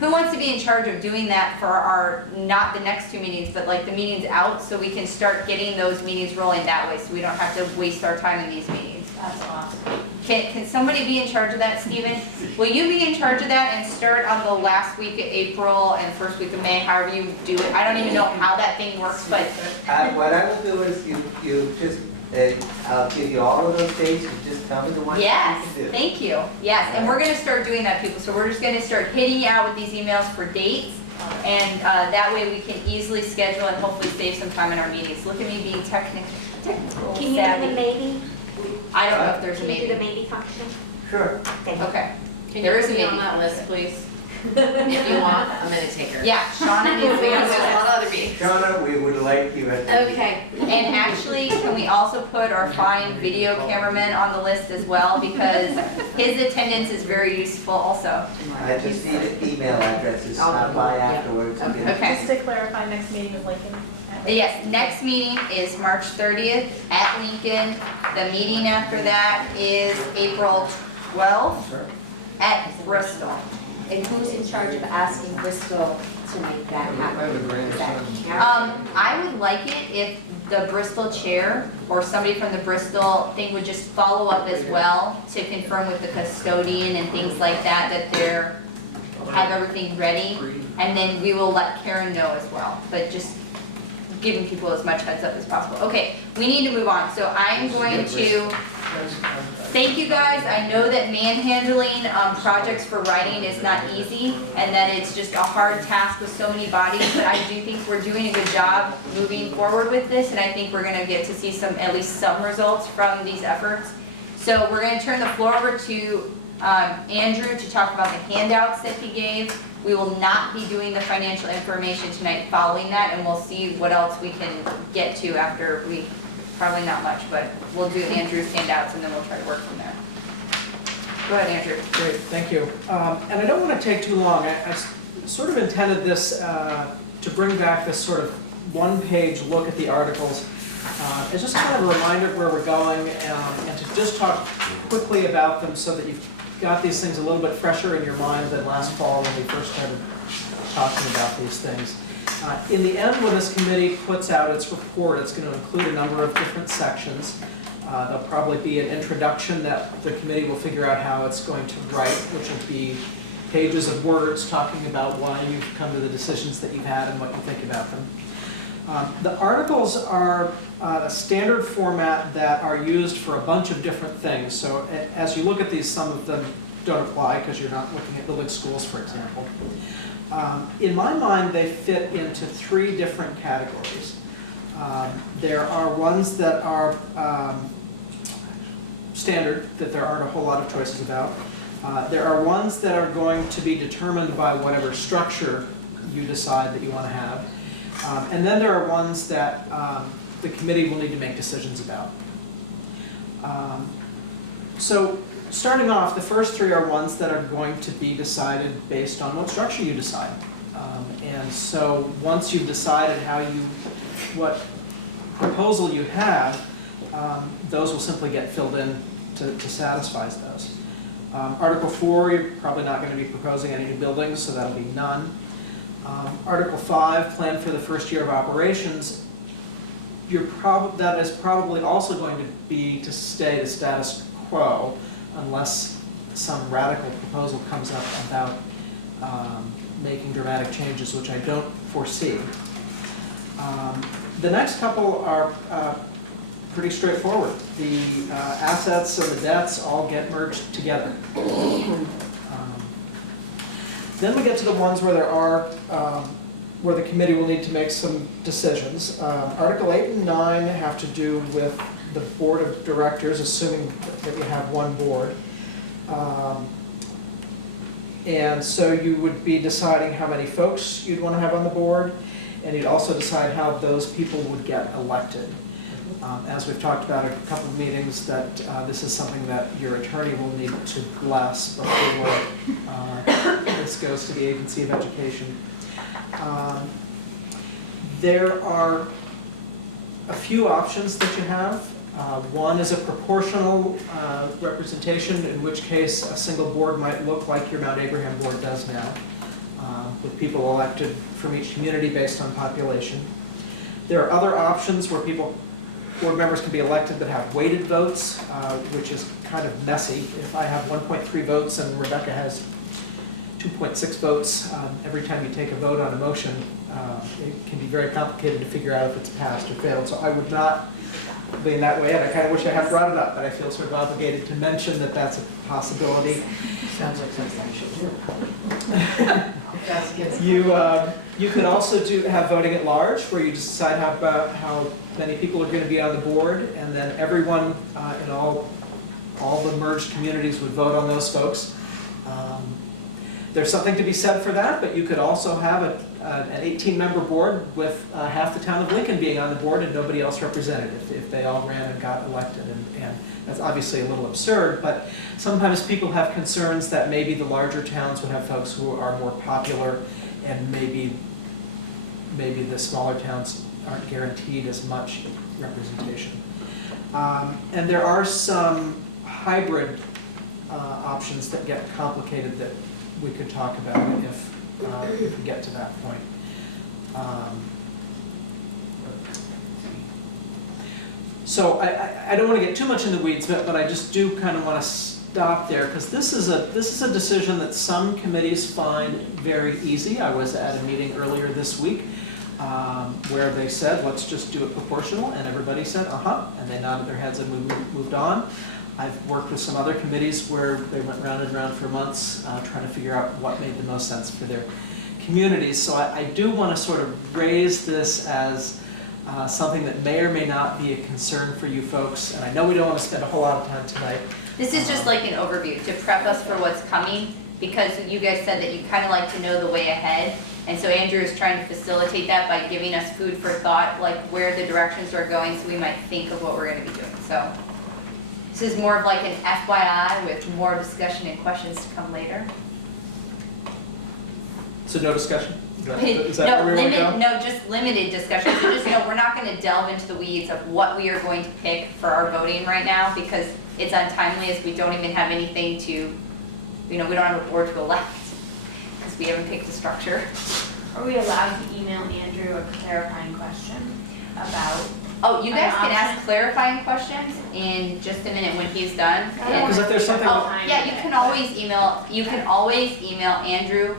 Who wants to be in charge of doing that for our, not the next 2 meetings, but like the meetings out, so we can start getting those meetings rolling that way, so we don't have to waste our time in these meetings? That's awesome. Can somebody be in charge of that, Stephen? Will you be in charge of that and start on the last week of April and first week of May, however you do it? I don't even know how that thing works, but What I will do is you just, I'll give you all of those dates, you just tell me the ones that yes, you can do. thank you. Yes, and we're gonna start doing that, people. So we're just gonna start hitting you out with these emails for dates. And that way we can easily schedule and hopefully save some time in our meetings. Look at me being technical Can you do the savvy. maybe? I don't know if there's a Can you do the maybe. maybe function? Sure. Thank you. Okay, Can There you is put a me on maybe. that list, please? If you want, I'm gonna take her. yeah, Shauna needs to be on There's a the lot of other meetings. Shauna, we would like you at the. Okay. And actually, can we also put our fine video cameraman on the list as well? Because his attendance is very useful also. I just need email addresses, stop by afterwards. and get- Okay. Just to clarify, next meeting is Lincoln. Yes, next meeting is March 30th at Lincoln. The meeting after that is April 12th Sure. at Bristol. And who's in charge of asking Bristol to make that happen? Is that Karen? I would like it if the Bristol chair or somebody from the Bristol thing would just follow up as well to confirm with the custodian and things like that, that they're, have everything ready. And then we will let Karen know as well, but just giving people as much heads up as possible. Okay, we need to move on, so I'm going to thank you guys. I know that manhandling projects for writing is not easy, and that it's just a hard task with so many bodies, but I do think we're doing a good job moving forward with this, and I think we're gonna get to see at least some results from these efforts. So we're gonna turn the floor over to Andrew to talk about the handouts that he gave. We will not be doing the financial information tonight following that, and we'll see what else we can get to after probably not much, but we'll do Andrew's handouts and then we'll try to work from there. Go ahead, Andrew. Great, thank you. And I don't want to take too long. I sort of intended this to bring back this sort of one-page look at the articles. It's just kind of a reminder of where we're going, and to just talk quickly about them so that you've got these things a little bit fresher in your mind than last fall when we first started talking about these things. In the end, when this committee puts out its report, it's going to include a number of different sections. There'll probably be an introduction that the committee will figure out how it's going to write, which will be pages of words talking about why you've come to the decisions that you've had and what you think about them. The articles are a standard format that are used for a bunch of different things. So as you look at these, some of them don't apply because you're not looking at building schools, for example. In my mind, they fit into three different categories. There are ones that are standard, that there aren't a whole lot of choices about. There are ones that are going to be determined by whatever structure you decide that you want to have. And then there are ones that the committee will need to make decisions about. So starting off, the first three are ones that are going to be decided based on what structure you decide. And so once you've decided what proposal you have, those will simply get filled in to satisfy those. Article 4, you're probably not going to be proposing any new buildings, so that'll be none. Article 5, plan for the first year of operations, that is probably also going to be to stay the status quo unless some radical proposal comes up about making dramatic changes, which I don't foresee. The next couple are pretty straightforward. The assets and the debts all get merged together. Then we get to the ones where where the committee will need to make some decisions. Article 8 and 9 have to do with the board of directors, assuming that you have one board. And so you would be deciding how many folks you'd want to have on the board, and you'd also decide how those people would get elected. As we've talked about at a couple of meetings, that this is something that your attorney will need to bless before this goes to the Agency of Education. There are a few options that you have. One is a proportional representation, in which case a single board might look like your Mount Abraham board does now, with people elected from each community based on population. There are other options where board members can be elected that have weighted votes, which is kind of messy. If I have 1.3 votes and Rebecca has 2.6 votes, every time you take a vote on a motion, it can be very complicated to figure out if it's passed or failed. So I would not lean that way, and I kind of wish I had brought it up, but I feel sort of obligated to mention that that's a possibility. Sounds like something I should do. You could also have voting at large, where you decide how many people are going to be on the board, and then everyone in all the merged communities would vote on those folks. There's something to be said for that, but you could also have an 18-member board with half the town of Lincoln being on the board and nobody else represented if they all ran and got elected. And that's obviously a little absurd, but sometimes people have concerns that maybe the larger towns would have folks who are more popular, and maybe the smaller towns aren't guaranteed as much representation. And there are some hybrid options that get complicated that we could talk about if we get to that point. So I don't want to get too much in the weeds, but I just do kind of want to stop there, because this is a decision that some committees find very easy. I was at a meeting earlier this week where they said, let's just do it proportional, and everybody said, uh-huh, and they nodded their heads and we moved on. I've worked with some other committees where they went round and round for months, trying to figure out what made the most sense for their communities. So I do want to sort of raise this as something that may or may not be a concern for you folks, and I know we don't want to spend a whole lot of time tonight. This is just like an overview to prep us for what's coming, because you guys said that you kind of like to know the way ahead. And so Andrew is trying to facilitate that by giving us food for thought, like where the directions are going, so we might think of what we're going to be doing. So this is more of like an FYI with more discussion and questions to come later. So no discussion? Is that where we want to go? No, just limited discussion. So just know we're not going to delve into the weeds of what we are going to pick for our voting right now, because it's untimely, as we don't even have anything to, we don't have a board to elect because we haven't picked a structure. Are we allowed to email Andrew a clarifying question about? Oh, you guys can An ask option? clarifying questions in just a minute when he's done. Because if there's something Oh, that- yeah, you can always email Andrew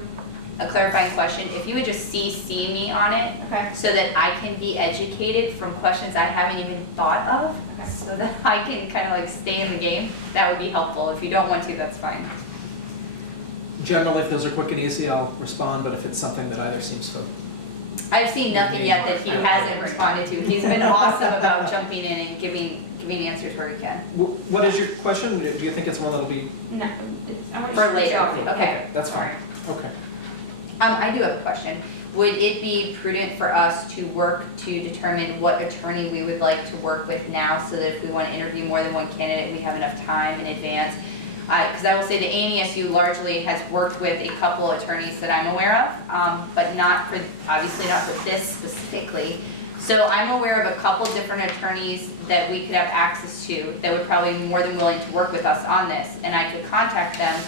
a clarifying question. If you would just CC me on it, Okay. so that I can be educated from questions I haven't even thought of, Okay. so that I can kind of like stay in the game, that would be helpful. If you don't want to, that's fine. Generally, if those are quick and easy, I'll respond, but if it's something that either seems to. I've seen nothing yet that he hasn't responded to. He's been awesome about jumping in and giving answers where he can. What is your question? Do you think it's one that'll be, No, I want For to later, show you. okay. that's fine, okay. I do have a question. Would it be prudent for us to work to determine what attorney we would like to work with now, so that if we want to interview more than one candidate, we have enough time in advance? Because I will say the ANESU largely has worked with a couple attorneys that I'm aware of, but obviously not for this specifically. So I'm aware of a couple different attorneys that we could have access to that would probably be more than willing to work with us on this. And I could contact them,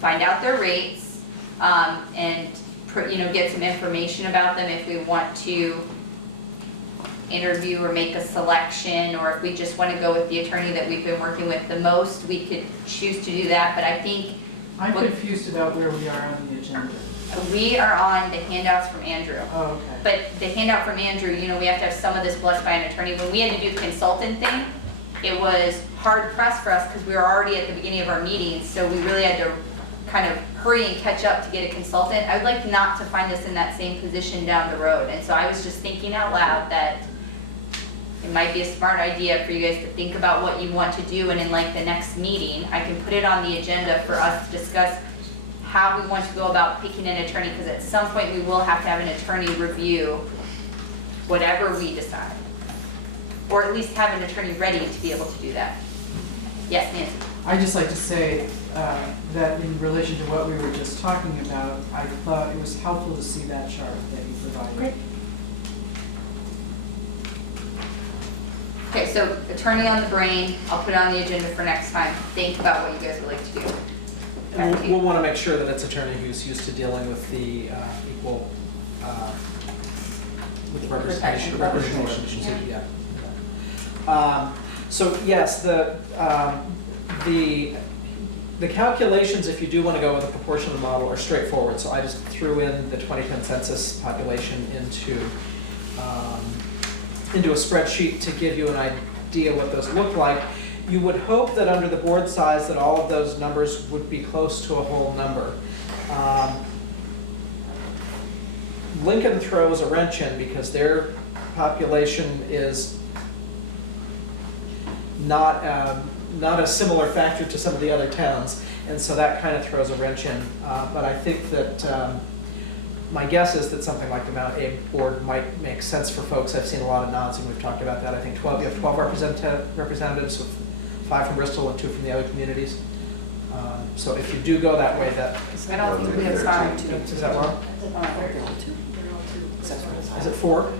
find out their rates, and get some information about them if we want to interview or make a selection, or if we just want to go with the attorney that we've been working with the most, we could choose to do that. But I think I'm confused about where we are on the agenda. we are on the handouts from Andrew. Oh, okay. But the handout from Andrew, we have to have some of this blessed by an attorney. When we had to do the consultant thing, it was hard pressed for us because we were already at the beginning of our meetings, so we really had to kind of hurry and catch up to get a consultant. I would like not to find us in that same position down the road. And so I was just thinking out loud that it might be a smart idea for you guys to think about what you want to do, and in like the next meeting, I can put it on the agenda for us to discuss how we want to go about picking an attorney, because at some point we will have to have an attorney review whatever we decide. Or at least have an attorney ready to be able to do that. Yes, Nancy? I'd just like to say that in relation to what we were just talking about, I thought it was helpful to see that chart that you provided. Great. Okay, so attorney on the brain, I'll put it on the agenda for next time. Think about what you guys would like to do. And we'll want to make sure that it's attorney who's used to dealing with the equal, with representation, yeah. So yes, the calculations, if you do want to go with a proportional model, are straightforward. So I just threw in the 2010 census population into a spreadsheet to give you an idea what those look like. You would hope that under the board size that all of those numbers would be close to a whole number. Lincoln throws a wrench in because their population is not a similar factor to some of the other towns, and so that kind of throws a wrench in. But I think that my guess is that something like the Mount A board might make sense for folks. I've seen a lot of nods, and we've talked about that. I think you have 12 representatives, with 5 from Bristol and 2 from the other communities. So if you do go that way, I don't think we have time to. is that wrong? Is it 4?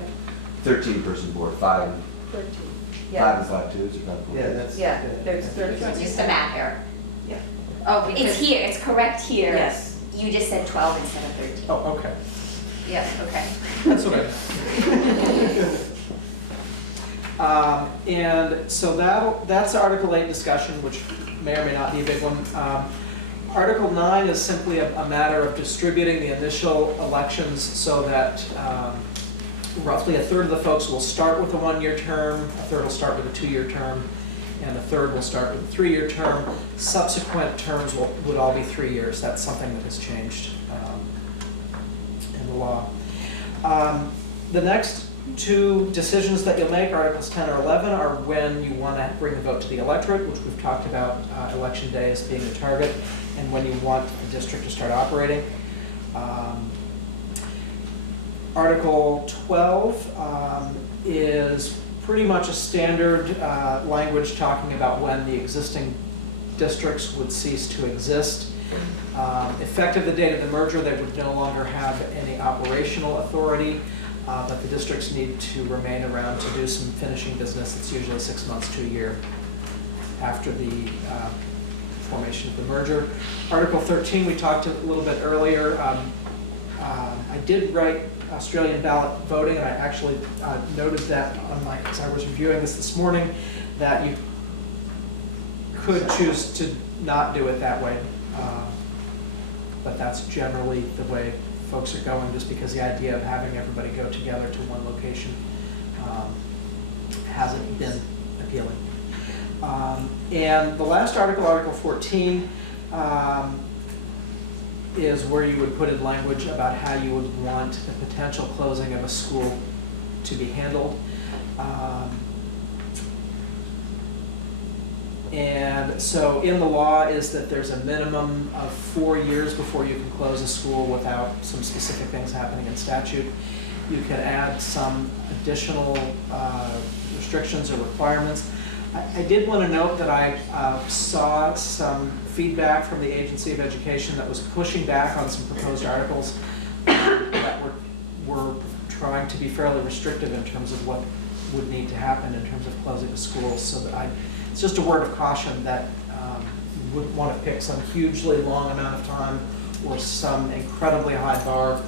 13-person board, 5. 5 and 5 twos, or 5 and 4. Yeah, that's. Yeah, there's It's just a math error. Yeah. Oh, It's because, here, it's correct here. Yes. You just said 12 instead of 13. Oh, okay. yes, okay. That's what I meant. And so that's Article 8 discussion, which may or may not be a big one. Article 9 is simply a matter of distributing the initial elections so that roughly a third of the folks will start with a 1-year term, a third will start with a 2-year term, and a third will start with a 3-year term. Subsequent terms would all be 3 years. That's something that has changed in the law. The next two decisions that you'll make, Articles 10 or 11, are when you want to bring the vote to the electorate, which we've talked about election day as being the target, and when you want the district to start operating. Article 12 is pretty much a standard language talking about when the existing districts would cease to exist. Effective the date of the merger, they would no longer have any operational authority, but the districts need to remain around to do some finishing business. It's usually 6 months to a year after the formation of the merger. Article 13, we talked a little bit earlier. I did write Australian ballot voting, and I actually noted that on my, as I was reviewing this morning, that you could choose to not do it that way. But that's generally the way folks are going, just because the idea of having everybody go together to one location hasn't been appealing. And the last article, Article 14, is where you would put in language about how you would want the potential closing of a school to be handled. And so in the law is that there's a minimum of 4 years before you can close a school without some specific things happening in statute. You can add some additional restrictions or requirements. I did want to note that I saw some feedback from the Agency of Education that was pushing back on some proposed articles that were trying to be fairly restrictive in terms of what would need to happen in terms of closing the schools. So that it's just a word of caution that you wouldn't want to pick some hugely long amount of time or some incredibly high bar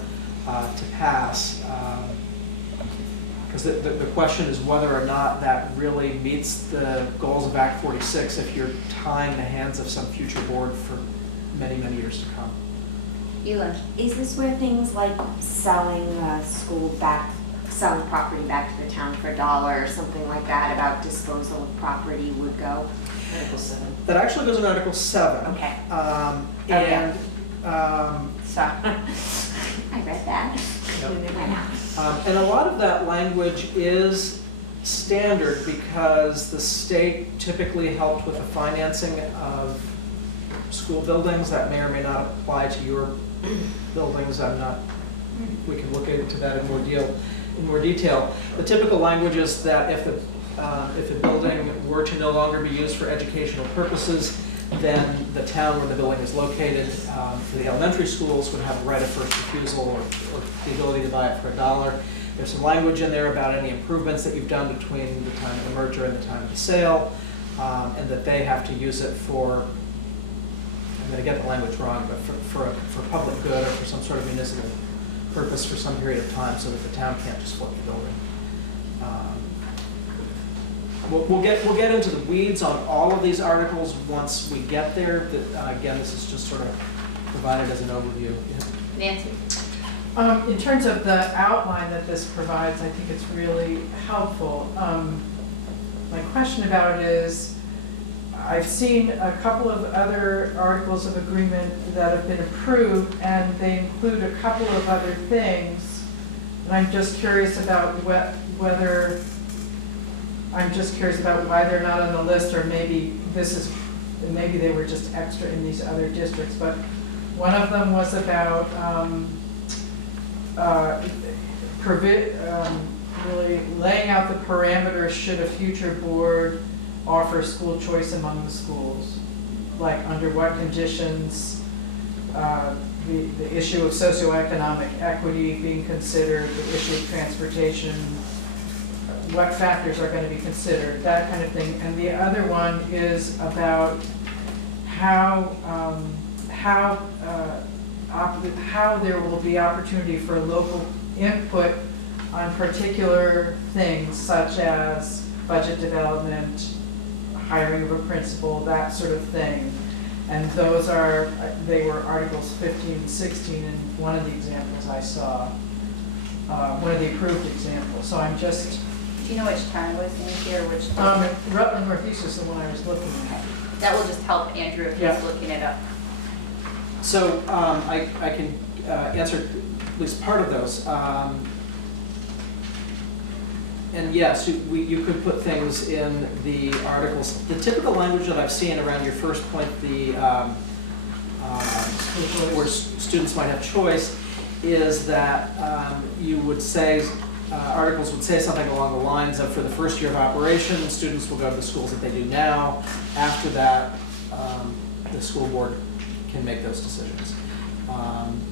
to pass. Because the question is whether or not that really meets the goals of Act 46 if you're tying the hands of some future board for many, many years to come. Eli? Is this where things like selling selling property back to the town for $1 or something like that about disposal of property would go? Article 7. That actually goes in Article 7. Okay. And So, I read that. and a lot of that language is standard because the state typically helped with the financing of school buildings. That may or may not apply to your buildings. We can look into that in more detail. The typical language is that if the building were to no longer be used for educational purposes, then the town where the building is located for the elementary schools would have a right of first refusal or the ability to buy it for $1. There's some language in there about any improvements that you've done between the time of the merger and the time of the sale, and that they have to use it for, I'm going to get the language wrong, but for public good or for some sort of municipal purpose for some period of time so that the town can't just flip the building. We'll get into the weeds on all of these articles once we get there. Again, this is just sort of provided as an overview. Nancy? In terms of the outline that this provides, I think it's really helpful. My question about it is, I've seen a couple of other articles of agreement that have been approved, and they include a couple of other things. And I'm just curious about whether why they're not on the list, or maybe they were just extra in these other districts. But one of them was about really laying out the parameters should a future board offer school choice among the schools, like under what conditions, the issue of socioeconomic equity being considered, the issue of transportation, what factors are going to be considered, that kind of thing. And the other one is about how there will be opportunity for local input on particular things such as budget development, hiring of a principal, that sort of thing. And they were Articles 15 and 16 in one of the examples I saw. one of the approved examples. So I'm just, Do you know which town it was in here, which district? Rutland Northeast is the one I was looking at. That will just help Andrew if Yeah. he's looking it up. So I can answer at least part of those. And yes, you could put things in the articles. The typical language that I've seen around your first point, where students might have choice, is that you would say, articles would say something along the lines of, for the first year of operation, students will go to the schools that they do now. After that, the school board can make those decisions.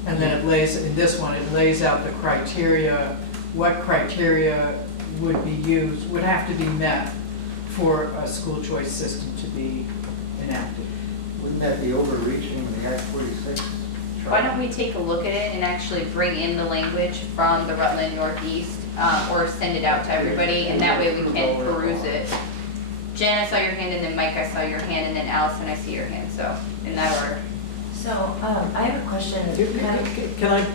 And then it lays, in this one, it lays out the criteria, what criteria would be used, would have to be met for a school choice system to be enacted. Wouldn't that be overreaching the Act 46? Why don't we take a look at it and actually bring in the language from the Rutland Northeast, or send it out to everybody, and that way we can peruse it. Jen, I saw your hand, and then Mike, I saw your hand, and then Allison, I see your hand, so in that order. So, I have a question. Can I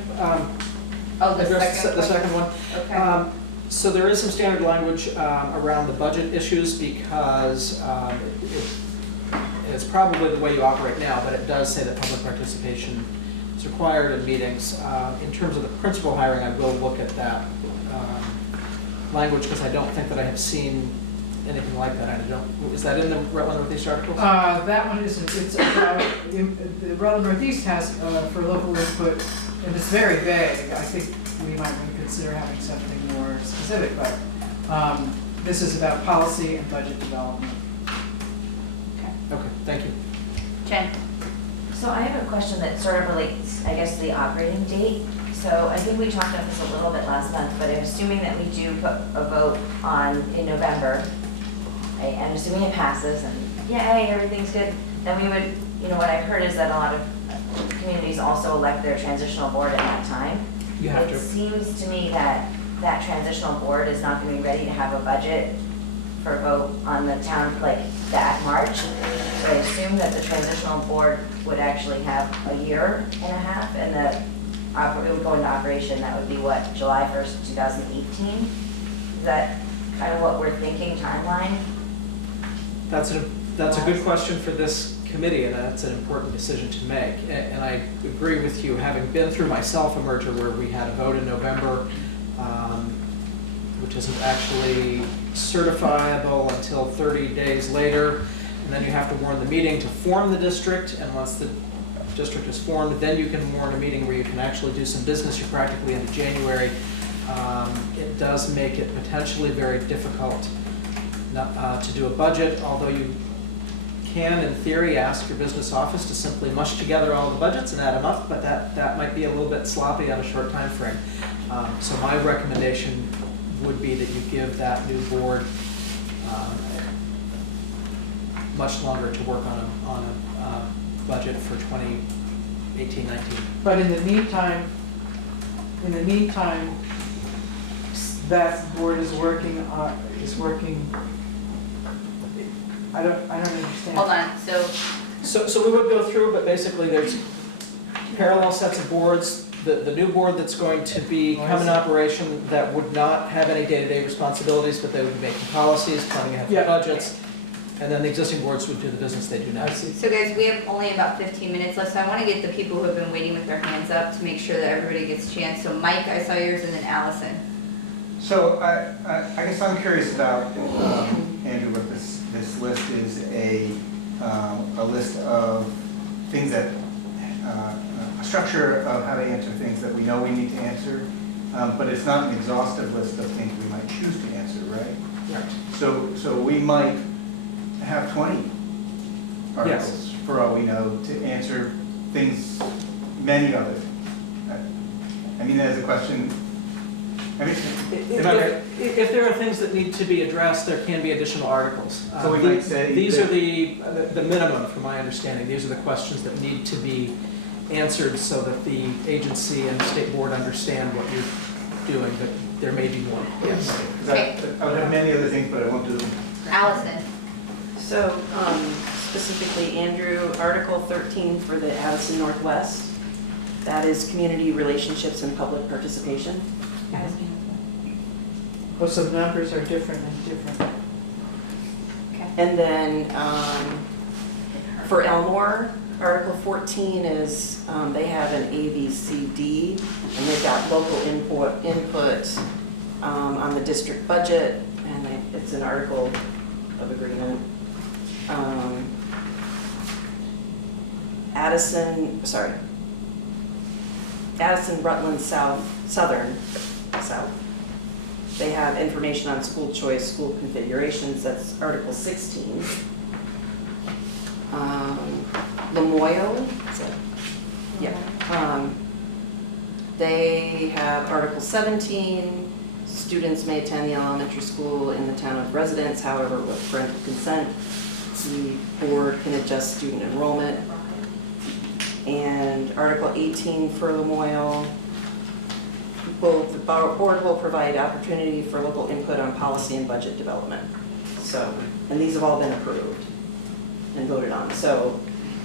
Oh, the address second the question? second one? Okay. So there is some standard language around the budget issues because it's probably the way you operate now, but it does say that public participation is required in meetings. In terms of the principal hiring, I will look at that language because I don't think that I have seen anything like that. Is that in the Rutland Northeast articles? That one isn't, it's about, the Rutland Northeast has for local input, and it's very vague. I think we might want to consider having something more specific, but this is about policy and budget development. Okay, thank you. Jen? So I have a question that sort of relates, I guess, to the operating date. So I think we talked about this a little bit last month, but I'm assuming that we do put a vote on in November, right? And assuming it passes and yay, everything's good, then we would, what I've heard is that a lot of communities also elect their transitional board at that time. You have It to. seems to me that that transitional board is not going to be ready to have a budget for a vote on the town like that March. So I assume that the transitional board would actually have a year and a half, and it would go into operation. That would be what, July 1st, 2018? Is that kind of what we're thinking timeline? That's a good question for this committee, and that's an important decision to make. And I agree with you, having been through myself a merger where we had a vote in November, which isn't actually certifiable until 30 days later, and then you have to warn the meeting to form the district, and once the district is formed, then you can warn a meeting where you can actually do some business. You're practically into January. It does make it potentially very difficult to do a budget, although you can, in theory, ask your business office to simply mush together all the budgets and add them up, but that might be a little bit sloppy on a short time frame. So my recommendation would be that you give that new board much longer to work on a budget for 2018-19. But in the meantime, that board is working, I don't understand. Hold on, So we would go through, but basically there's parallel sets of boards. The new board that's going to become in operation that would not have any day-to-day responsibilities, but they would be making policies, planning ahead Yeah. for budgets. And then the existing boards would do the business they do now. I see. so guys, we have only about 15 minutes left, so I want to get the people who have been waiting with their hands up to make sure that everybody gets a chance. So Mike, I saw yours, and then Allison. So I guess I'm curious about, Andrew, what this list is a list of things that, a structure of how to answer things that we know we need to answer, but it's not an exhaustive list of things we might choose to answer, right? Right. So we might have 20 articles, for all we know, to answer things, many others. I mean, there's a question, I mean, If there are things that need to be addressed, there can be additional articles. So we might say These that- are the minimum, from my understanding. These are the questions that need to be answered so that the agency and state board understand what you're doing, but there may be more. Yes. Okay. I would have many other things, but I won't do them. Allison. So specifically, Andrew, Article 13 for the Addison Northwest, that is community relationships and public participation. Oh, so numbers are different and different. And then for Elmore, Article 14 is, they have an A, B, C, D, and they've got local input on the district budget, and it's an article of agreement. Addison, Rutland Southern, they have information on school choice, school configurations, that's Article 16. Lamoille, is that? Yeah. They have Article 17, students may attend the elementary school in the town of residence, however, with parental consent. The board can adjust student enrollment. And Article 18 for Lamoille, both the board will provide opportunity for local input on policy and budget development. So, and these have all been approved and voted on. So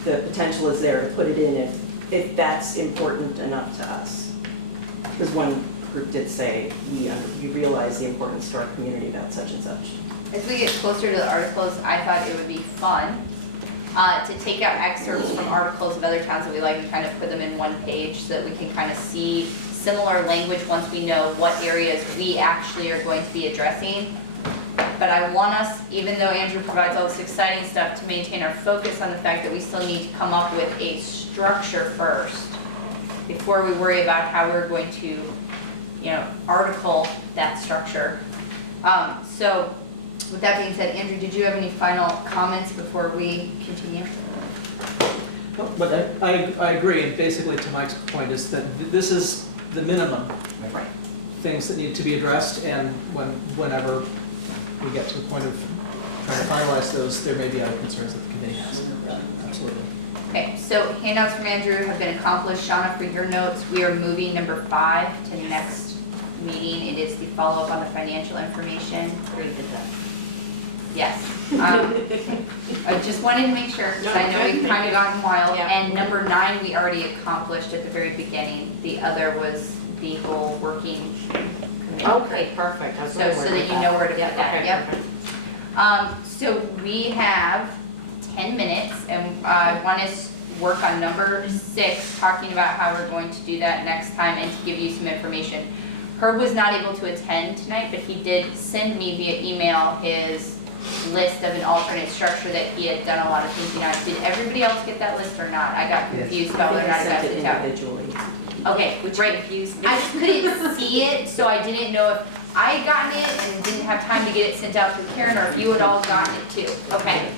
the potential is there to put it in if that's important enough to us. Because one group did say, we realize the importance to our community about such and such. As we get closer to the articles, I thought it would be fun to take out excerpts from articles of other towns that we like and kind of put them in one page so that we can kind of see similar language once we know what areas we actually are going to be addressing. But I want us, even though Andrew provides all this exciting stuff, to maintain our focus on the fact that we still need to come up with a structure first before we worry about how we're going to, article that structure. So with that being said, Andrew, did you have any final comments before we continue? But I agree, and basically to Mike's point is that this is the minimum Right. things that need to be addressed, and whenever we get to the point of trying to finalize those, there may be other concerns that the committee has. Absolutely. Okay, so handouts from Andrew have been accomplished. Shauna, for your notes, we are moving number 5 to next meeting. It is the follow-up on the financial information. Already did that. Yes. I just wanted to make sure, because I know we've kind of gotten wild. Yeah. And number 9, we already accomplished at the very beginning. The other was the whole working committee. Okay, perfect. I was So wondering that where you know where to put Yeah, that, okay, yep. perfect. So we have 10 minutes, and I want to work on number 6, talking about how we're going to do that next time and to give you some information. Herb was not able to attend tonight, but he did send me via email his list of an alternate structure that he had done a lot of thinking on. Did everybody else get that list or not? I got confused about whether or not I got it out. Individually. Okay, great. I just couldn't see it, so I didn't know if I had gotten it and didn't have time to get it sent out to Karen, or if you had all gotten it too. Okay.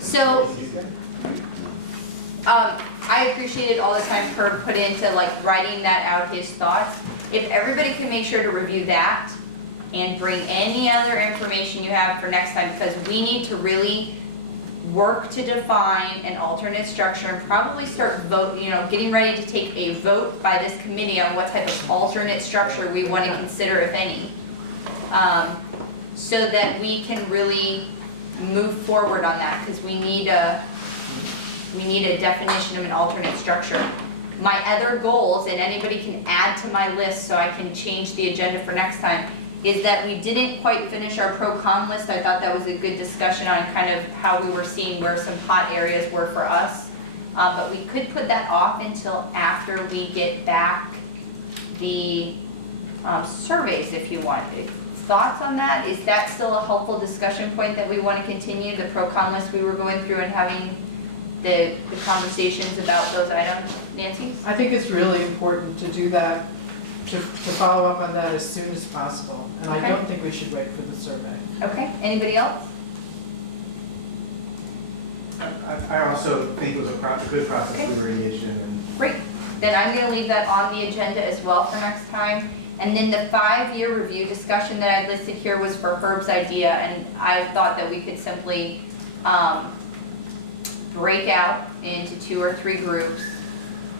So, I appreciated all the time Herb put into writing that out, his thoughts. If everybody can make sure to review that and bring any other information you have for next time, because we need to really work to define an alternate structure and probably start getting ready to take a vote by this committee on what type of alternate structure we want to consider, if any, so that we can really move forward on that, because we need a definition of an alternate structure. My other goals, and anybody can add to my list so I can change the agenda for next time, is that we didn't quite finish our pro-con list. I thought that was a good discussion on kind of how we were seeing where some hot areas were for us. But we could put that off until after we get back the surveys, if you want. Thoughts on that? Is that still a helpful discussion point that we want to continue, the pro-con list we were going through and having the conversations about those items? Nancy? I think it's really important to do that, to follow up on that as soon as possible. And I Okay. don't think we should wait for the survey. Okay, anybody else? I also think it was a good process Okay. we were engaged in. And Great. Then I'm going to leave that on the agenda as well for next time. And then the 5-year review discussion that I listed here was for Herb's idea, and I thought that we could simply break out into 2 or 3 groups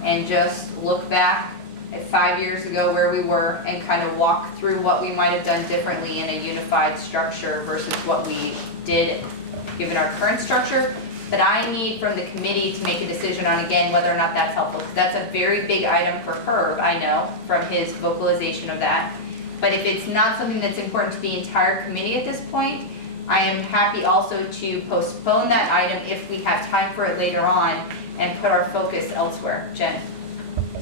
and just look back at 5 years ago where we were and kind of walk through what we might have done differently in a unified structure versus what we did given our current structure. that I need from the committee to make a decision on, again, whether or not that's helpful. Because that's a very big item for Herb, I know, from his vocalization of that. But if it's not something that's important to the entire committee at this point, I am happy also to postpone that item if we have time for it later on and put our focus elsewhere. Jen?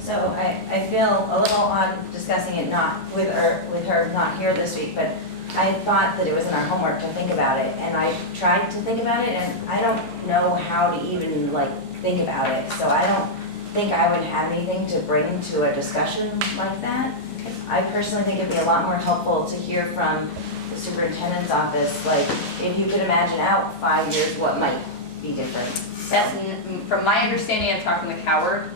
So I feel a little odd discussing it not with her not here this week, but I thought that it was in our homework to think about it, and I tried to think about it, and I don't know how to even like think about it. So I don't think I would have anything to bring to a discussion like that. I personally think it'd be a lot more helpful to hear from the superintendent's office, like if you could imagine out 5 years, what might be different. That's, from my understanding of talking with Howard,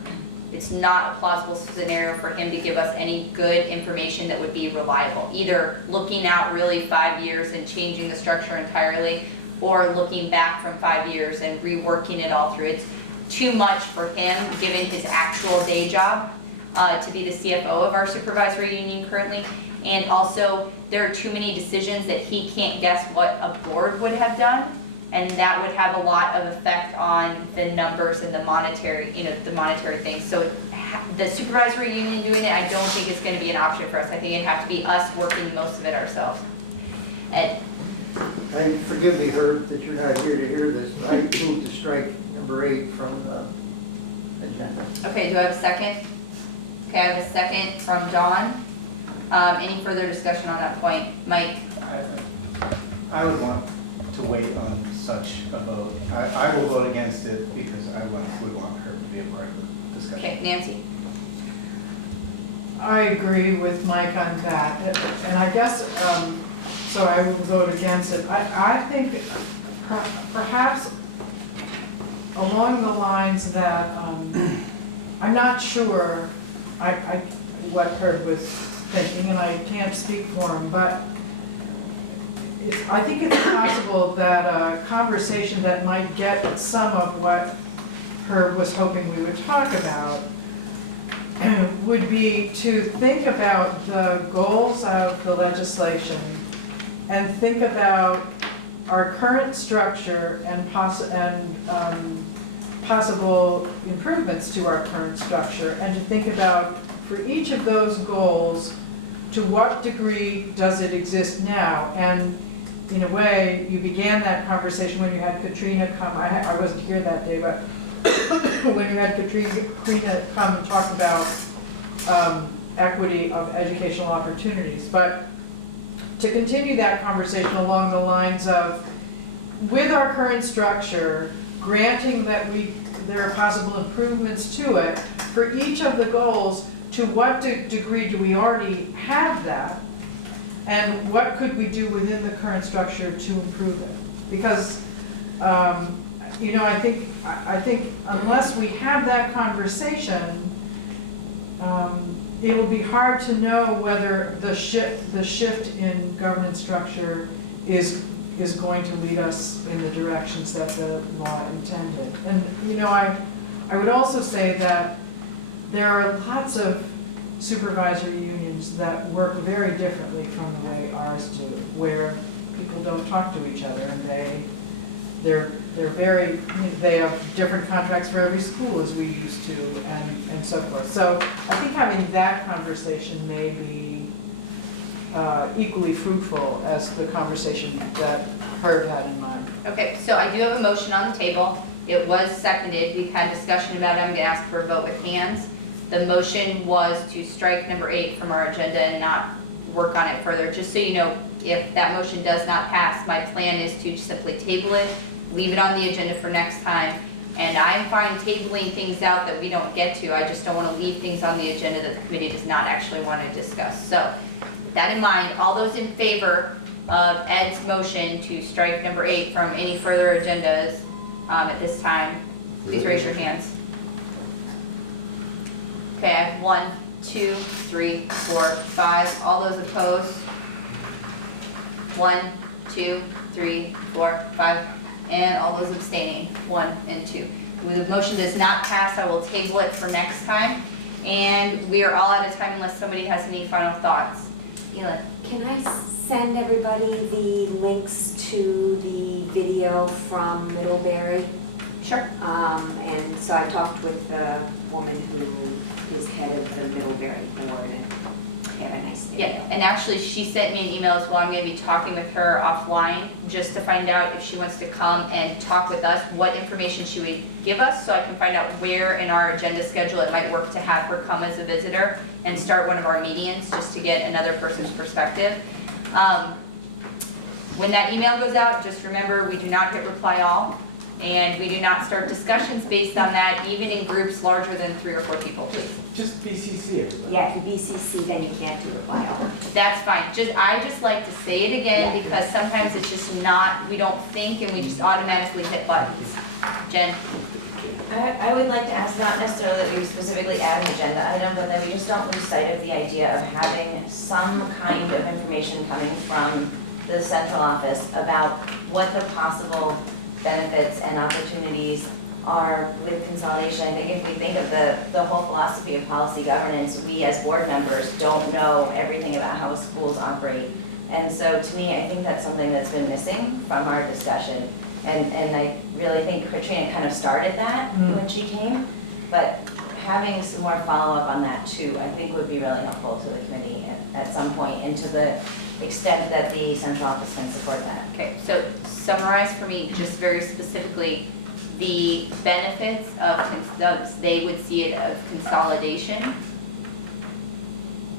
it's not a plausible scenario for him to give us any good information that would be reliable. Either looking out really 5 years and changing the structure entirely, or looking back from 5 years and reworking it all through. It's too much for him, given his actual day job, to be the CFO of our supervisory union currently. And also, there are too many decisions that he can't guess what a board would have done. And that would have a lot of effect on the numbers and the monetary, the monetary things. So the supervisory union doing it, I don't think it's going to be an option for us. I think it'd have to be us working most of it ourselves. Ed? And forgive me, Herb, that you're not here to hear this, but I move to strike number 8 from the agenda. Okay, do I have a second? Okay, I have a second from Dawn. Any further discussion on that point? Mike? I would want to wait on such a vote. I will vote against it because I would want her to be a part of the discussion. Okay, Nancy? I agree with Mike on that, and I guess, so I will vote against it. I think perhaps along the lines that, I'm not sure what Herb was thinking, and I can't speak for him, but I think it's possible that a conversation that might get some of what Herb was hoping we would talk about would be to think about the goals of the legislation and think about our current structure and possible improvements to our current structure, and to think about, for each of those goals, to what degree does it exist now? And in a way, you began that conversation when you had Katrina come. I wasn't here that day, but when you had Katrina come and talk about equity of educational opportunities. But to continue that conversation along the lines of, with our current structure, granting that there are possible improvements to it, for each of the goals, to what degree do we already have that? And what could we do within the current structure to improve it? Because, I think unless we have that conversation, it will be hard to know whether the shift in governance structure is going to lead us in the directions that the law intended. And I would also say that there are lots of supervisory unions that work very differently from the way ours do, where people don't talk to each other, and they have different contracts for every school as we used to, and so forth. So I think having that conversation may be equally fruitful as the conversation that Herb had in mind. Okay, so I do have a motion on the table. It was seconded. We've had discussion about it. I'm going to ask for a vote with hands. The motion was to strike number 8 from our agenda and not work on it further. Just so you know, if that motion does not pass, my plan is to simply table it, leave it on the agenda for next time. And I'm fine tabling things out that we don't get to. I just don't want to leave things on the agenda that the committee does not actually want to discuss. So with that in mind, all those in favor of Ed's motion to strike number 8 from any further agendas at this time, please raise your hands. Okay, I have 1, 2, 3, 4, 5. All those opposed? 1, 2, 3, 4, 5. And all those abstaining, 1 and 2. When the motion does not pass, I will table it for next time. And we are all out of time unless somebody has any final thoughts. Elin? Can I send everybody the links to the video from Middlebury? Sure. And so I talked with the woman who is head of the Middlebury board, and they have a nice video. Yeah, and actually, she sent me an email as well. I'm gonna be talking with her offline, just to find out if she wants to come and talk with us, what information she would give us, so I can find out where in our agenda schedule it might work to have her come as a visitor and start one of our meetings, just to get another person's perspective. When that email goes out, just remember, we do not hit reply all, and we do not start discussions based on that, even in groups larger than 3 or 4 people, please. Just BCC everybody. Yeah, if you BCC, then you can't do reply all. That's fine. I just like to say it again, Yeah. because sometimes it's just not, we don't think, and we just automatically hit buttons. Jen? I would like to ask, not necessarily that we specifically add an agenda item, but that we just don't lose sight of the idea of having some kind of information coming from the central office about what the possible benefits and opportunities are with consolidation. I think if we think of the whole philosophy of policy governance, we as board members don't know everything about how schools operate. And so to me, I think that's something that's been missing from our discussion. And I really think Katrina kind of started that when she came, but having some more follow-up on that too, I think would be really helpful to the committee at some point, and to the extent that the central office can support that. Okay, so summarize for me, just very specifically, the benefits of, they would see it as consolidation.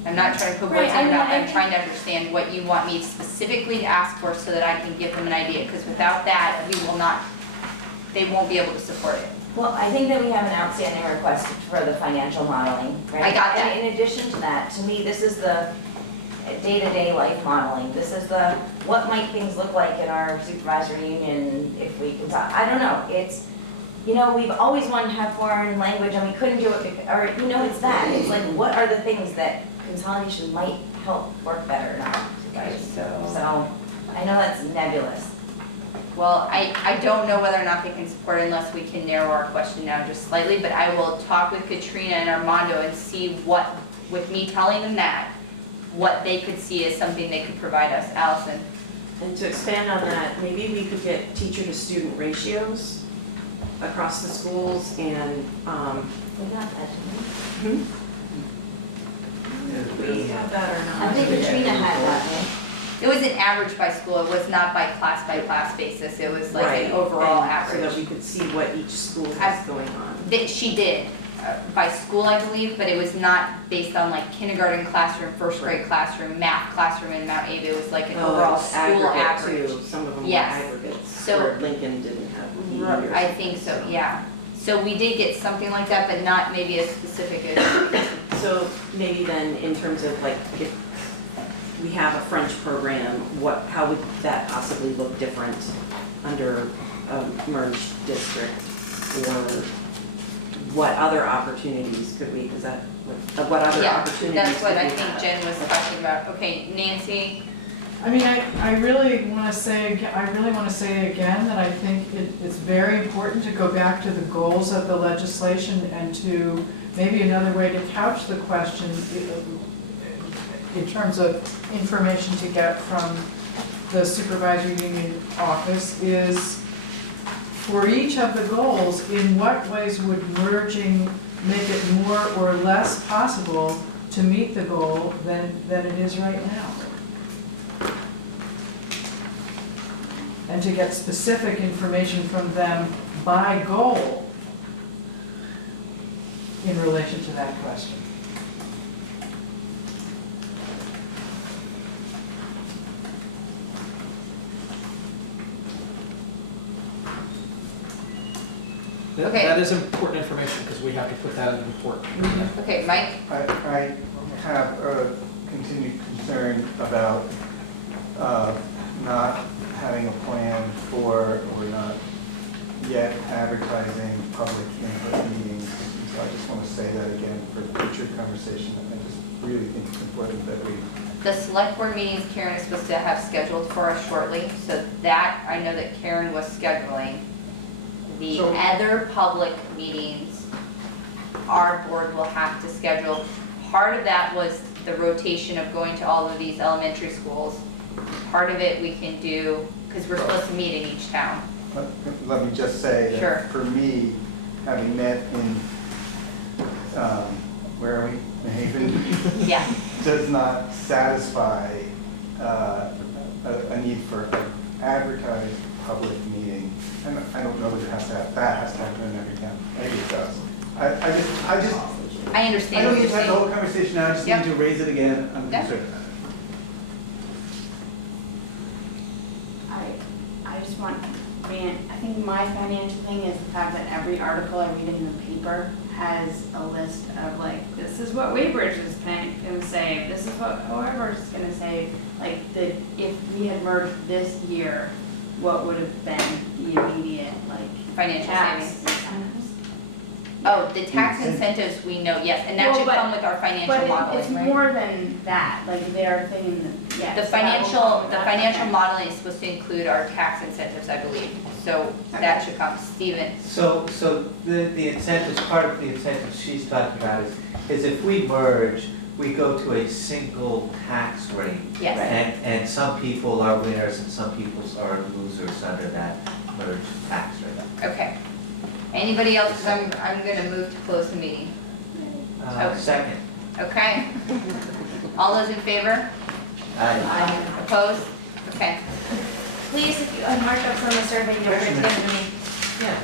I'm not trying to put words Right, in your mouth, I I'm think- trying to understand what you want me specifically to ask for, so that I can give them an idea, because without that, we will not, they won't be able to support it. Well, I think that we have an outstanding request for the financial modeling, right? I got that. And in addition to that, to me, this is the day-to-day life modeling. This is the, what might things look like in our supervisory union if we can talk, I don't know, it's, you know, we've always wanted to have foreign language and we couldn't do it, or, you know, it's that. It's like, what are the things that consolidation might help work better now, right? So, I know that's nebulous. Well, I don't know whether or not they can support it unless we can narrow our question down just slightly, but I will talk with Katrina and Armando and see what, with me telling them that, what they could see as something they could provide us. Allison? And to expand on that, maybe we could get teacher to student ratios across the schools, and, We got that, didn't we have that or we? not? I think Katrina had that, right? It was an average by school, it was not by class basis, it was like Right, an overall and so that average. we could see what each school has going on. She did, by school, I believe, but it was not based on like kindergarten classroom, first grade classroom, math classroom in Mount Ava, it was like an overall it's school aggregate average. too. Some of them were Yes. aggregates, So- where Lincoln didn't have the years. I think so, yeah. So we did get something like that, but not maybe as specific as, So maybe then, in terms of like, if we have a French program, how would that possibly look different under a merged district? Or what other opportunities could we, is that, what other yeah, opportunities that's what could I we think have? Jen was talking about. Okay, Nancy? I mean, I really want to say again that I think it's very important to go back to the goals of the legislation, and to maybe another way to couch the question in terms of information to get from the supervisory union office is, for each of the goals, in what ways would merging make it more or less possible to meet the goal than it is right now? And to get specific information from them by goal in relation to that question. Okay. That is important information, because we have to put that in the report. Okay, Mike? I have a continued concern about not having a plan for, or not yet advertising public input meetings. So I just want to say that again for future conversation. I just really think it's important that we, The select board meetings Karen is supposed to have scheduled for us shortly, so that, I know that Karen was scheduling. The So- other public meetings, our board will have to schedule. Part of that was the rotation of going to all of these elementary schools. Part of it we can do, because we're supposed to meet in each town. let me just say Sure. that for me, having met in, where are we, New Haven, Yeah, does not satisfy a need for an advertised public meeting. And I don't know that it has to have, that has to happen in every town. Maybe it does. I I I understand don't what need you're to have the whole saying. conversation now, I just Yep. need to raise it again. I'm Yep. concerned about it. I just want, I think my financial thing is the fact that every article I read in the paper has a list of like, this is what Weybridge is gonna save, this is what whoever's gonna save. Like, if we had merged this year, what would have been the immediate, like, Financial tax savings. incentives? Oh, the tax incentives, we know, yes, and that Well, should but- come with our financial But it's modeling, right? more than that, like, they're thinking, yes. The that will come financial, with the that, financial okay. modeling is supposed to include our tax incentives, I believe. So that should come. Stephen, So the incentives, part of the incentives she's talking about is if we merge, we go to a single tax rate. yes. And some people are winners and some people are losers under that merged tax rate. Okay. Anybody else? Because I'm gonna move to close the meeting. Okay. Second. Okay. All those in favor? Aye. Opposed? Okay. Please, if you mark up on the survey, you'll bring it to me. Yeah.